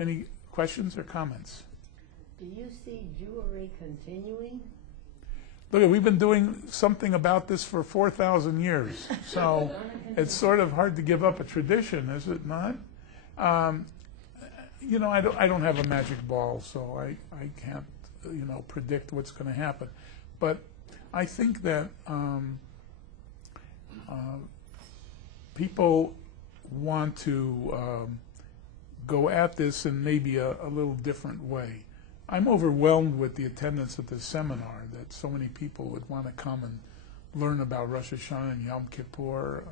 Any questions or comments? Do you see Jewry continuing? Look, we've been doing something about this for 4,000 years, so it's sort of hard to give up a tradition, is it not? You know, I don't have a magic ball, so I can't, you know, predict what's going to happen. But I think that people want to go at this in maybe a little different way. I'm overwhelmed with the attendance at this seminar, that so many people would want to come and learn about Rosh Hashanah and Yom Kippur.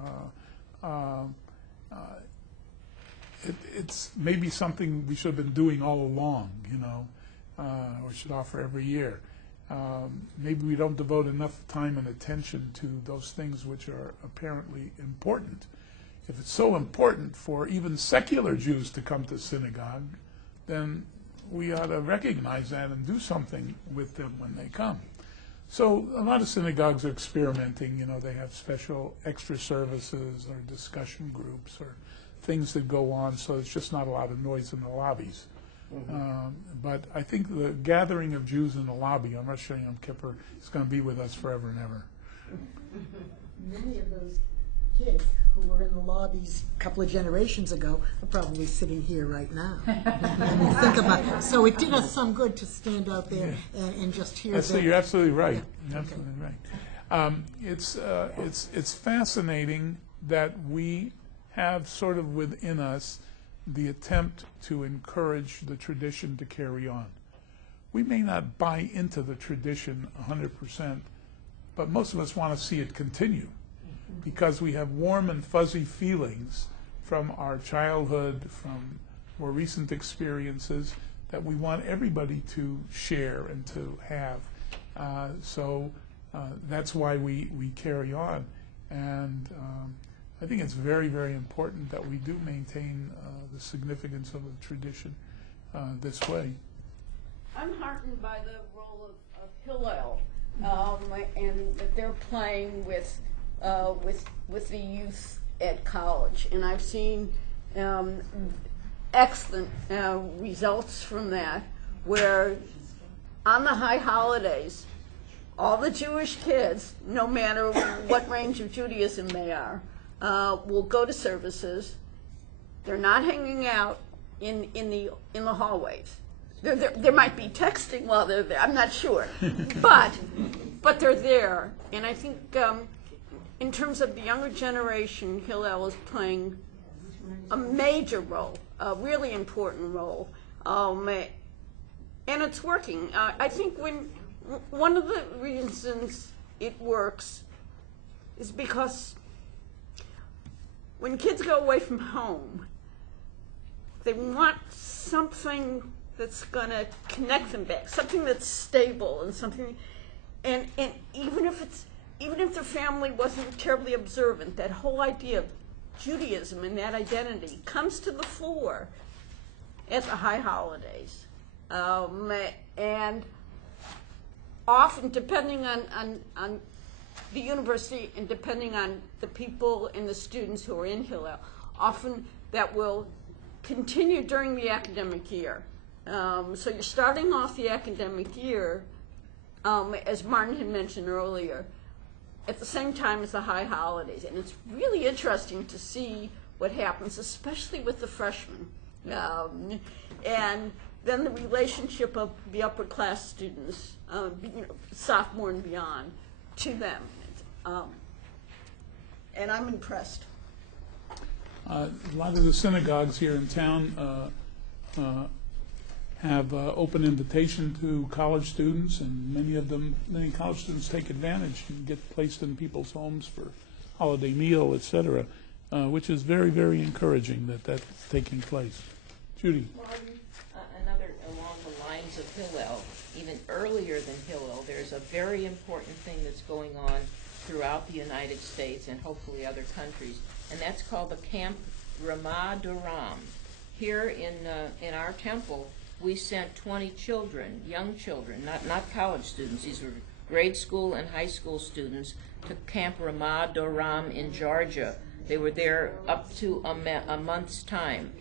It's maybe something we should have been doing all along, you know, or should offer every year. Maybe we don't devote enough time and attention to those things which are apparently important. If it's so important for even secular Jews to come to synagogue, then we ought to recognize that and do something with them when they come. So a lot of synagogues are experimenting. You know, they have special extra services or discussion groups or things that go on, so it's just not a lot of noise in the lobbies. But I think the gathering of Jews in the lobby on Rosh Hashanah and Yom Kippur is going to be with us forever and ever. Many of those kids who were in the lobbies a couple of generations ago are probably sitting here right now. I mean, think about it. So it did us some good to stand out there and just hear that. You're absolutely right. Yeah. You're absolutely right. It's fascinating that we have sort of within us the attempt to encourage the tradition to carry on. We may not buy into the tradition 100%, but most of us want to see it continue because we have warm and fuzzy feelings from our childhood, from more recent experiences that we want everybody to share and to have. So that's why we carry on. And I think it's very, very important that we do maintain the significance of the tradition this way. I'm heartened by the role of Hillel, and that they're playing with the youth at college, and I've seen excellent results from that, where on the high holidays, all the Jewish kids, no matter what range of Judaism they are, will go to services. They're not hanging out in the hallways. There might be texting while they're there. I'm not sure, but they're there. And I think in terms of the younger generation, Hillel is playing a major role, a really important role, and it's working. I think one of the reasons it works is because when kids go away from home, they want something that's going to connect them back, something that's stable and something, and even if their family wasn't terribly observant, that whole idea of Judaism and that identity comes to the fore at the high holidays, and often, depending on the university and depending on the people and the students who are in Hillel, often that will continue during the academic year. So you're starting off the academic year, as Martin had mentioned earlier, at the same time as the high holidays. And it's really interesting to see what happens, especially with the freshmen. And then the relationship of the upper class students, sophomore and beyond, to them. And I'm impressed. A lot of the synagogues here in town have open invitation to college students, and many college students take advantage and get placed in people's homes for holiday meal, etc., which is very, very encouraging that that's taking place. Judy. Another along the lines of Hillel, even earlier than Hillel, there's a very important thing that's going on throughout the United States and hopefully other countries, and that's called the Camp Ramah Doram. Here in our temple, we sent 20 children, young children, not college students. These were grade school and high school students to Camp Ramah Doram in Georgia. They were there up to a month's time.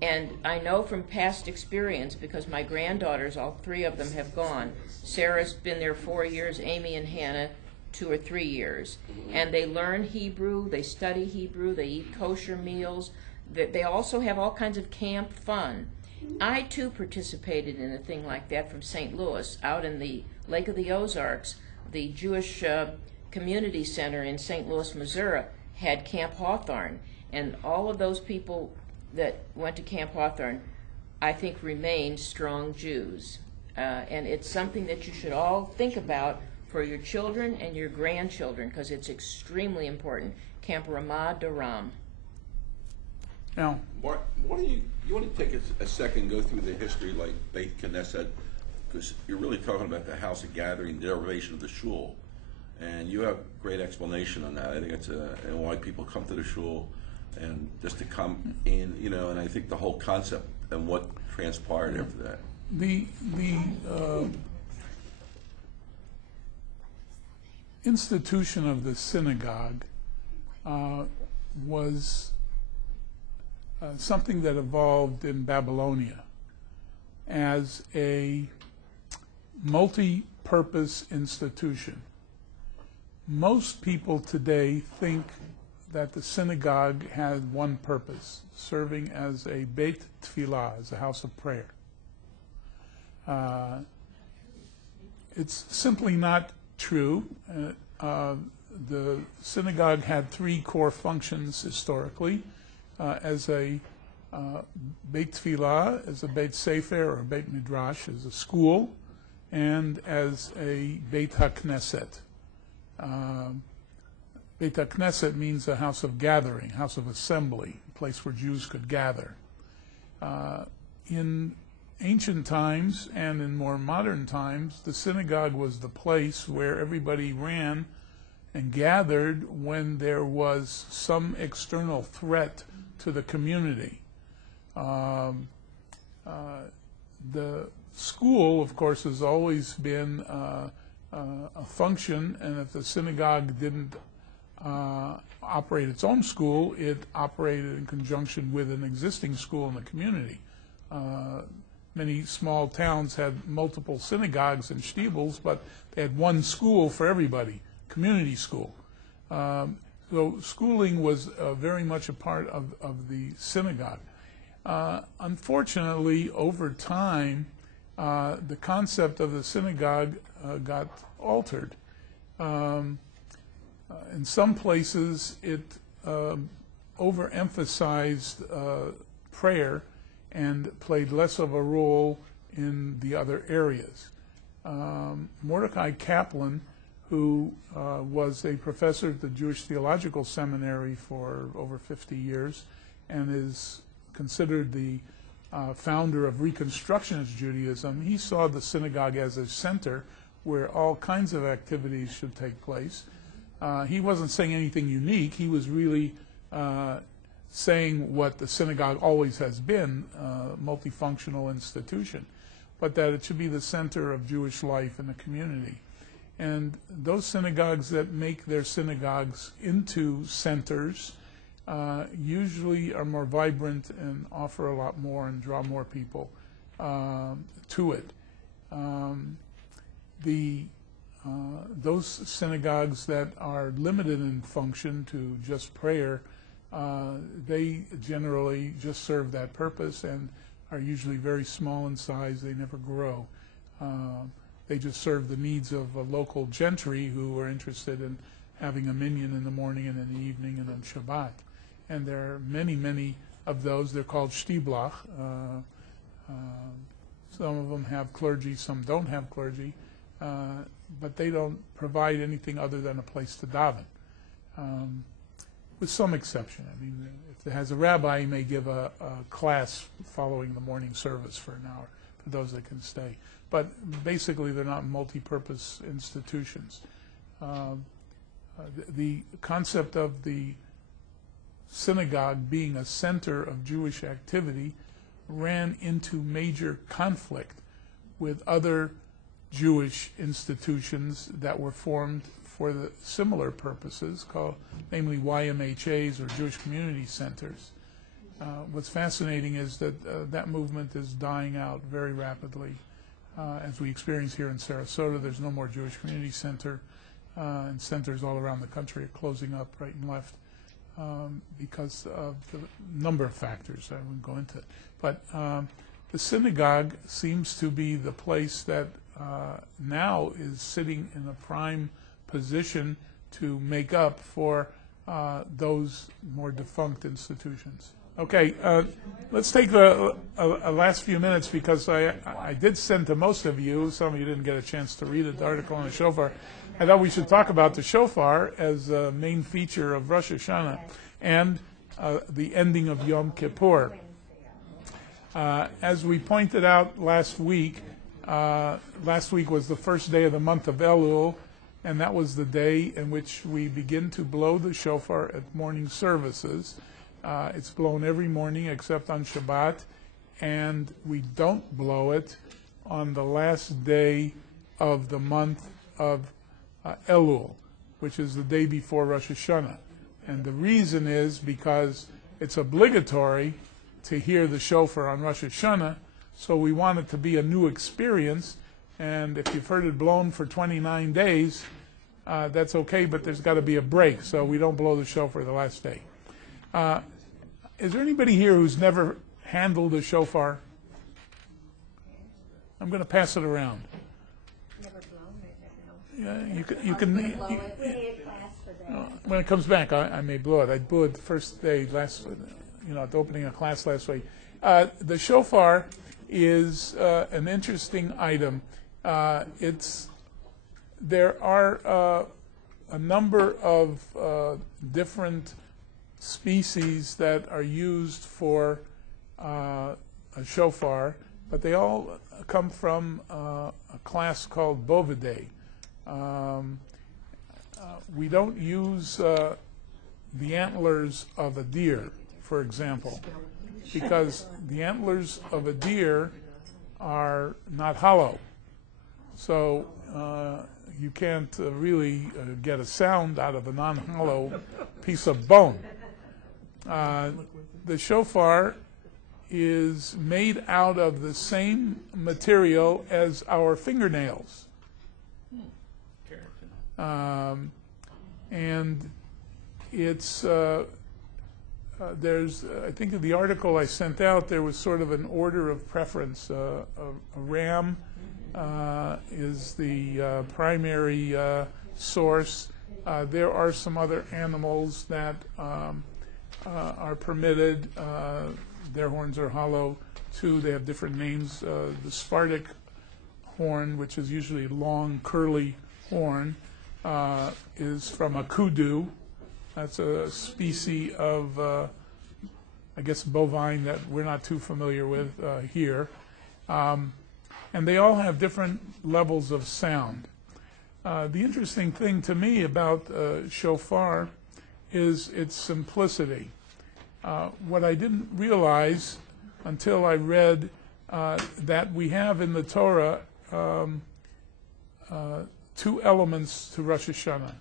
And I know from past experience, because my granddaughters, all three of them have gone. Sarah's been there 4 years, Amy and Hannah 2 or 3 years. And they learn Hebrew, they study Hebrew, they eat kosher meals. They also have all kinds of camp fun. I too participated in a thing like that from St. Louis, out in the Lake of the Ozarks. The Jewish Community Center in St. Louis, Missouri had Camp Hawthorne, and all of those people that went to Camp Hawthorne, I think, remained strong Jews. And it's something that you should all think about for your children and your grandchildren, because it's extremely important. Camp Ramah Doram. Now, Mark, you want to take a second, go through the history like Beit Knesset, because you're really talking about the house of gathering, derivation of the shul, and you have great explanation on that. I think it's and why people come to the shul, and just to come in, and I think the whole concept and what transpired after that. The institution of the synagogue was something that evolved in Babylonia as a multi-purpose institution. Most people today think that the synagogue had one purpose, serving as a Beit Tfilah, as a house of prayer. It's simply not true. The synagogue had 3 core functions historically, as a Beit Tfilah, as a Beit Sefer or Beit Midrash, as a school, and as a Beit HaKnesset. Beit HaKnesset means a house of gathering, house of assembly, a place where Jews could gather. In ancient times and in more modern times, the synagogue was the place where everybody ran and gathered when there was some external threat to the community. The school, of course, has always been a function, and if the synagogue didn't operate its own school, it operated in conjunction with an existing school in the community. Many small towns had multiple synagogues and shtibels, but they had one school for everybody, community school. So schooling was very much a part of the synagogue. Unfortunately, over time, the concept of the synagogue got altered. In some places, it overemphasized prayer and played less of a role in the other areas. Mordecai Kaplan, who was a professor at the Jewish Theological Seminary for over 50 years and is considered the founder of Reconstructionist Judaism, he saw the synagogue as a center where all kinds of activities should take place. He wasn't saying anything unique. He was really saying what the synagogue always has been, multifunctional institution, but that it should be the center of Jewish life in the community. And those synagogues that make their synagogues into centers usually are more vibrant and offer a lot more and draw more people to it. Those synagogues that are limited in function to just prayer They generally just serve that purpose and are usually very small in size. They never grow. They just serve the needs of a local gentry who are interested in having a minyan in the morning and in the evening and on Shabbat. And there are many, many of those. They're called shtiblach. Some of them have clergy, some don't have clergy, but they don't provide anything other than a place to daven, with some exception. I mean, if it has a rabbi, he may give a class following the morning service for an hour for those that can stay. But basically, they're not multi-purpose institutions. The concept of the synagogue being a center of Jewish activity ran into major conflict with other Jewish institutions that were formed for the similar purposes, namely YMHAs or Jewish Community Centers. What's fascinating is that that movement is dying out very rapidly. As we experience here in Sarasota, there's no more Jewish Community Center, and centers all around the country are closing up right and left because of the number of factors. I wouldn't go into it. But the synagogue seems to be the place that now is sitting in a prime position to make up for those more defunct institutions. Okay, let's take a last few minutes because I did send to most of you, some of you didn't get a chance to read the article on the shofar. I thought we should talk about the shofar as a main feature of Rosh Hashanah and the ending of Yom Kippur. As we pointed out last week was the first day of the month of Elul, and that was the day in which we begin to blow the shofar at morning services. It's blown every morning except on Shabbat, and we don't blow it on the last day of the month of Elul, which is the day before Rosh Hashanah. And the reason is because it's obligatory to hear the shofar on Rosh Hashanah, so we want it to be a new experience. And if you've heard it blown for 29 days, that's okay, but there's got to be a break, so we don't blow the shofar the last day. Is there anybody here who's never handled a shofar? I'm going to pass it around. Never blown it, You can when it comes back, I may blow it. I blew it the first day at the opening of class last week. The shofar is an interesting item. There are a number of different species that are used for a shofar, but they all come from a class called Bovidae. We don't use the antlers of a deer, for example, because the antlers of a deer are not hollow. So you can't really get a sound out of a non-hollow piece of bone. The shofar is made out of the same material as our fingernails. And it's there's I think in the article I sent out there was sort of an order of preference. A ram is the primary source. There are some other animals that are permitted. Their horns are hollow too. They have different names. The Spartic horn, which is usually a long curly horn, is from a kudu. That's a species of, I guess, bovine that we're not too familiar with here. And they all have different levels of sound. The interesting thing to me about shofar is its simplicity. What I didn't realize until I read that we have in the Torah two elements to Rosh Hashanah,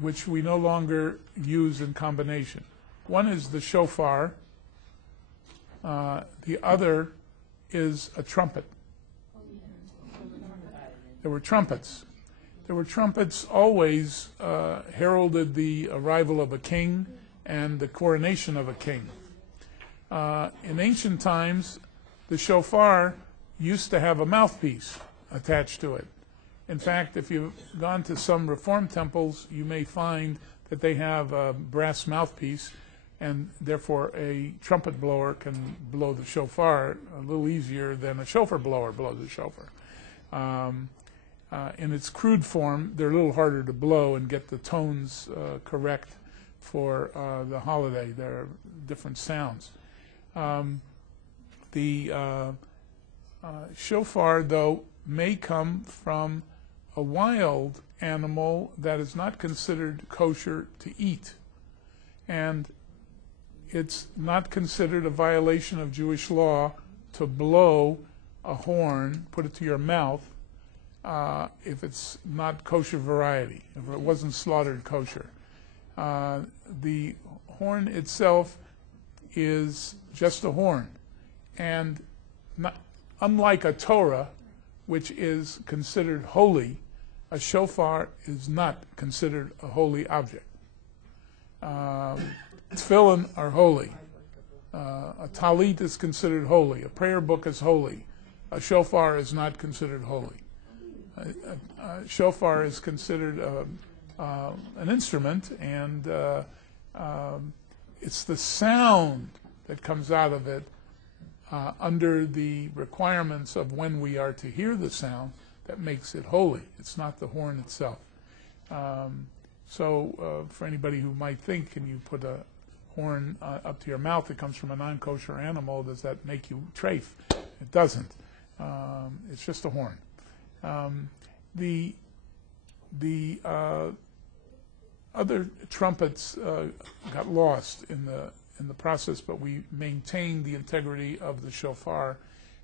which we no longer use in combination. One is the shofar. The other is a trumpet. There were trumpets. There were trumpets always heralded the arrival of a king and the coronation of a king. In ancient times, the shofar used to have a mouthpiece attached to it. In fact, if you've gone to some Reform temples, you may find that they have a brass mouthpiece, and therefore a trumpet blower can blow the shofar a little easier than a shofar blower blows the shofar. In its crude form, they're a little harder to blow and get the tones correct for the holiday. There are different sounds. The shofar, though, may come from a wild animal that is not considered kosher to eat. And it's not considered a violation of Jewish law to blow a horn, put it to your mouth, if it's not kosher variety, if it wasn't slaughtered kosher. The horn itself is just a horn. And unlike a Torah, which is considered holy, a shofar is not considered a holy object. Tefillin are holy. A talit is considered holy. A prayer book is holy. A shofar is not considered holy. A shofar is considered an instrument, and it's the sound that comes out of it under the requirements of when we are to hear the sound that makes it holy. It's not the horn itself. So for anybody who might think, can you put a horn up to your mouth that comes from a non-kosher animal, does that make you treif? It doesn't. It's just a horn. The other trumpets got lost in the process, but we maintained the integrity of the shofar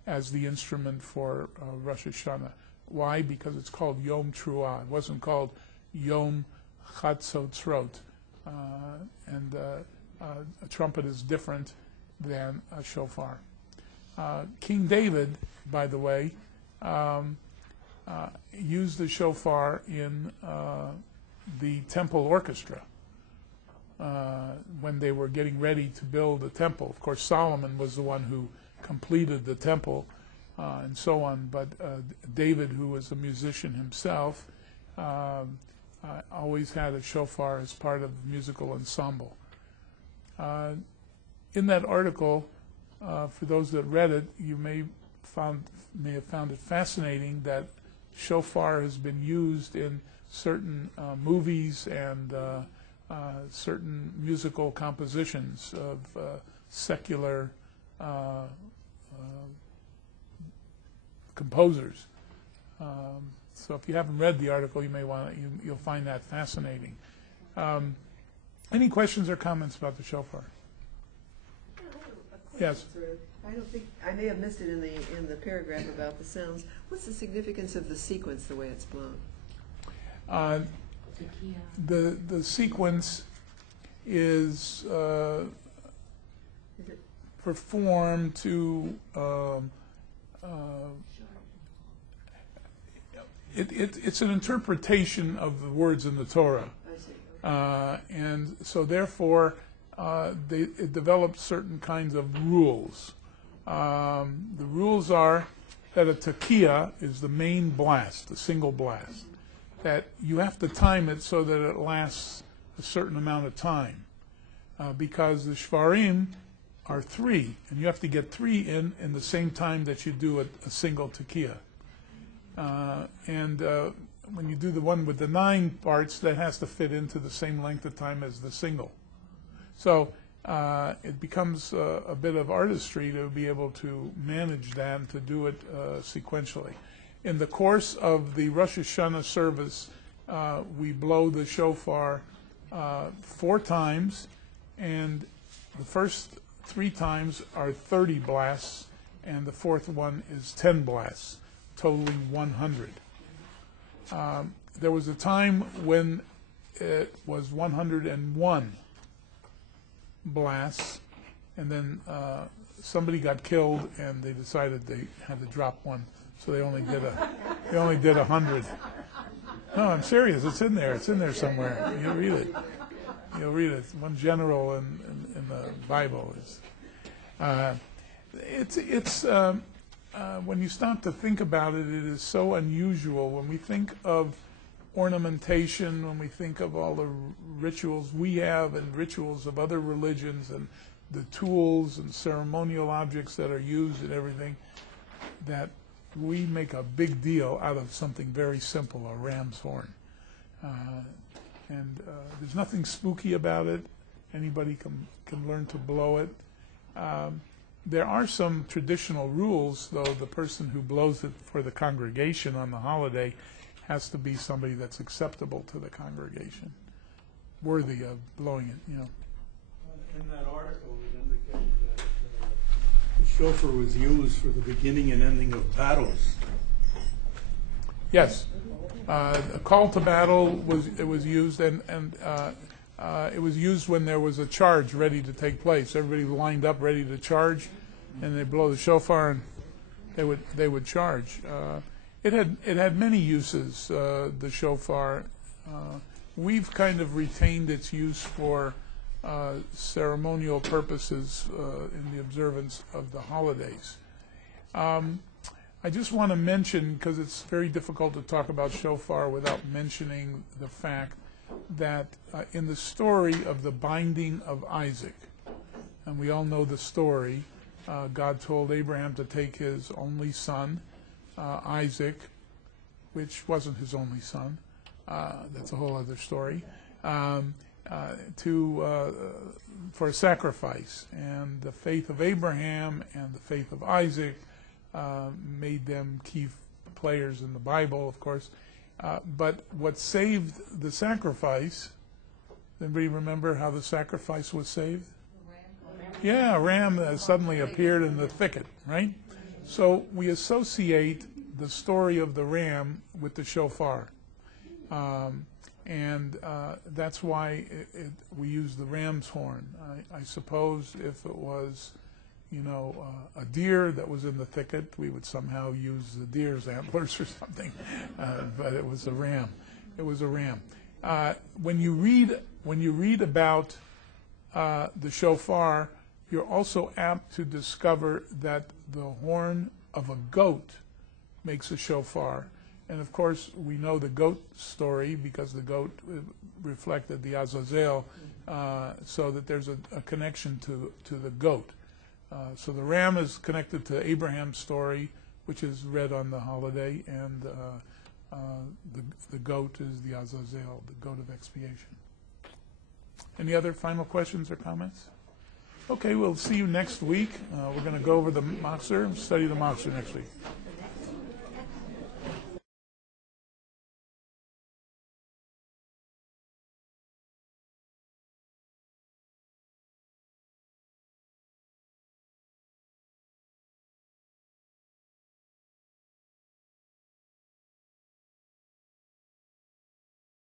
as the instrument for Rosh Hashanah. Why? Because it's called Yom Truah. It wasn't called Yom Chatzotzrot. And a trumpet is different than a shofar. King David, by the way, used the shofar in the temple orchestra when they were getting ready to build a temple. Of course, Solomon was the one who completed the temple and so on, but David, who was a musician himself, always had a shofar as part of the musical ensemble. In that article, for those that read it, you may have found it fascinating that shofar has been used in certain movies and certain musical compositions of secular composers. So if you haven't read the article, you'll find that fascinating. Any questions or comments about the shofar? Yes. I don't think I may have missed it in the paragraph about the sounds. What's the significance of the sequence, the way it's blown? The sequence is performed to it's an interpretation of the words in the Torah, and so therefore it develops certain kinds of rules. The rules are that a tekiah is the main blast, the single blast, that you have to time it so that it lasts a certain amount of time, because the shvarim are 3, and you have to get 3 in the same time that you do a single tekiah. And when you do the one with the 9 parts, that has to fit into the same length of time as the single. So it becomes a bit of artistry to be able to manage that and to do it sequentially. In the course of the Rosh Hashanah service, we blow the shofar 4 times, and the first 3 times are 30 blasts, and the 4th one is 10 blasts, totaling 100. There was a time when it was 101 blasts, and then somebody got killed, and they decided they had to drop one, so they only did 100. No, I'm serious. It's in there. It's in there somewhere. You read it. You'll read it. One general in the Bible is. When you stop to think about it, it is so unusual. When we think of ornamentation, when we think of all the rituals we have and rituals of other religions and the tools and ceremonial objects that are used and everything, that we make a big deal out of something very simple, a ram's horn. There's nothing spooky about it. Anybody can learn to blow it. There are some traditional rules, though. The person who blows it for the congregation on the holiday has to be somebody that's acceptable to the congregation, worthy of blowing it, you know. In that article, it indicated that the shofar was used for the beginning and ending of battles. Yes. A call to battle was used, and it was used when there was a charge ready to take place. Everybody lined up ready to charge, and they blow the shofar, and they would charge. It had many uses. The shofar. We've kind of retained its use for ceremonial purposes in the observance of the holidays. I just want to mention, because it's very difficult to talk about shofar without mentioning the fact that in the story of the binding of Isaac, and we all know the story, God told Abraham to take his only son, Isaac, which wasn't his only son, that's a whole other story, for a sacrifice. And the faith of Abraham and the faith of Isaac made them key players in the Bible, of course. But what saved the sacrifice, anybody remember how the sacrifice was saved? Yeah, a ram suddenly appeared in the thicket, right? So we associate the story of the ram with the shofar. And that's why we use the ram's horn. I suppose if it was, a deer that was in the thicket, we would somehow use the deer's antlers or something. But it was a ram. It was a ram. When you read about the shofar, you're also apt to discover that the horn of a goat makes a shofar. And of course, we know the goat story because the goat reflected the Azazel, so that there's a connection to the goat. So the ram is connected to Abraham's story, which is read on the holiday, and the goat is the Azazel, the goat of expiation. Any other final questions or comments? Okay, we'll see you next week. We're going to go over the Machzor and study the Machzor next week.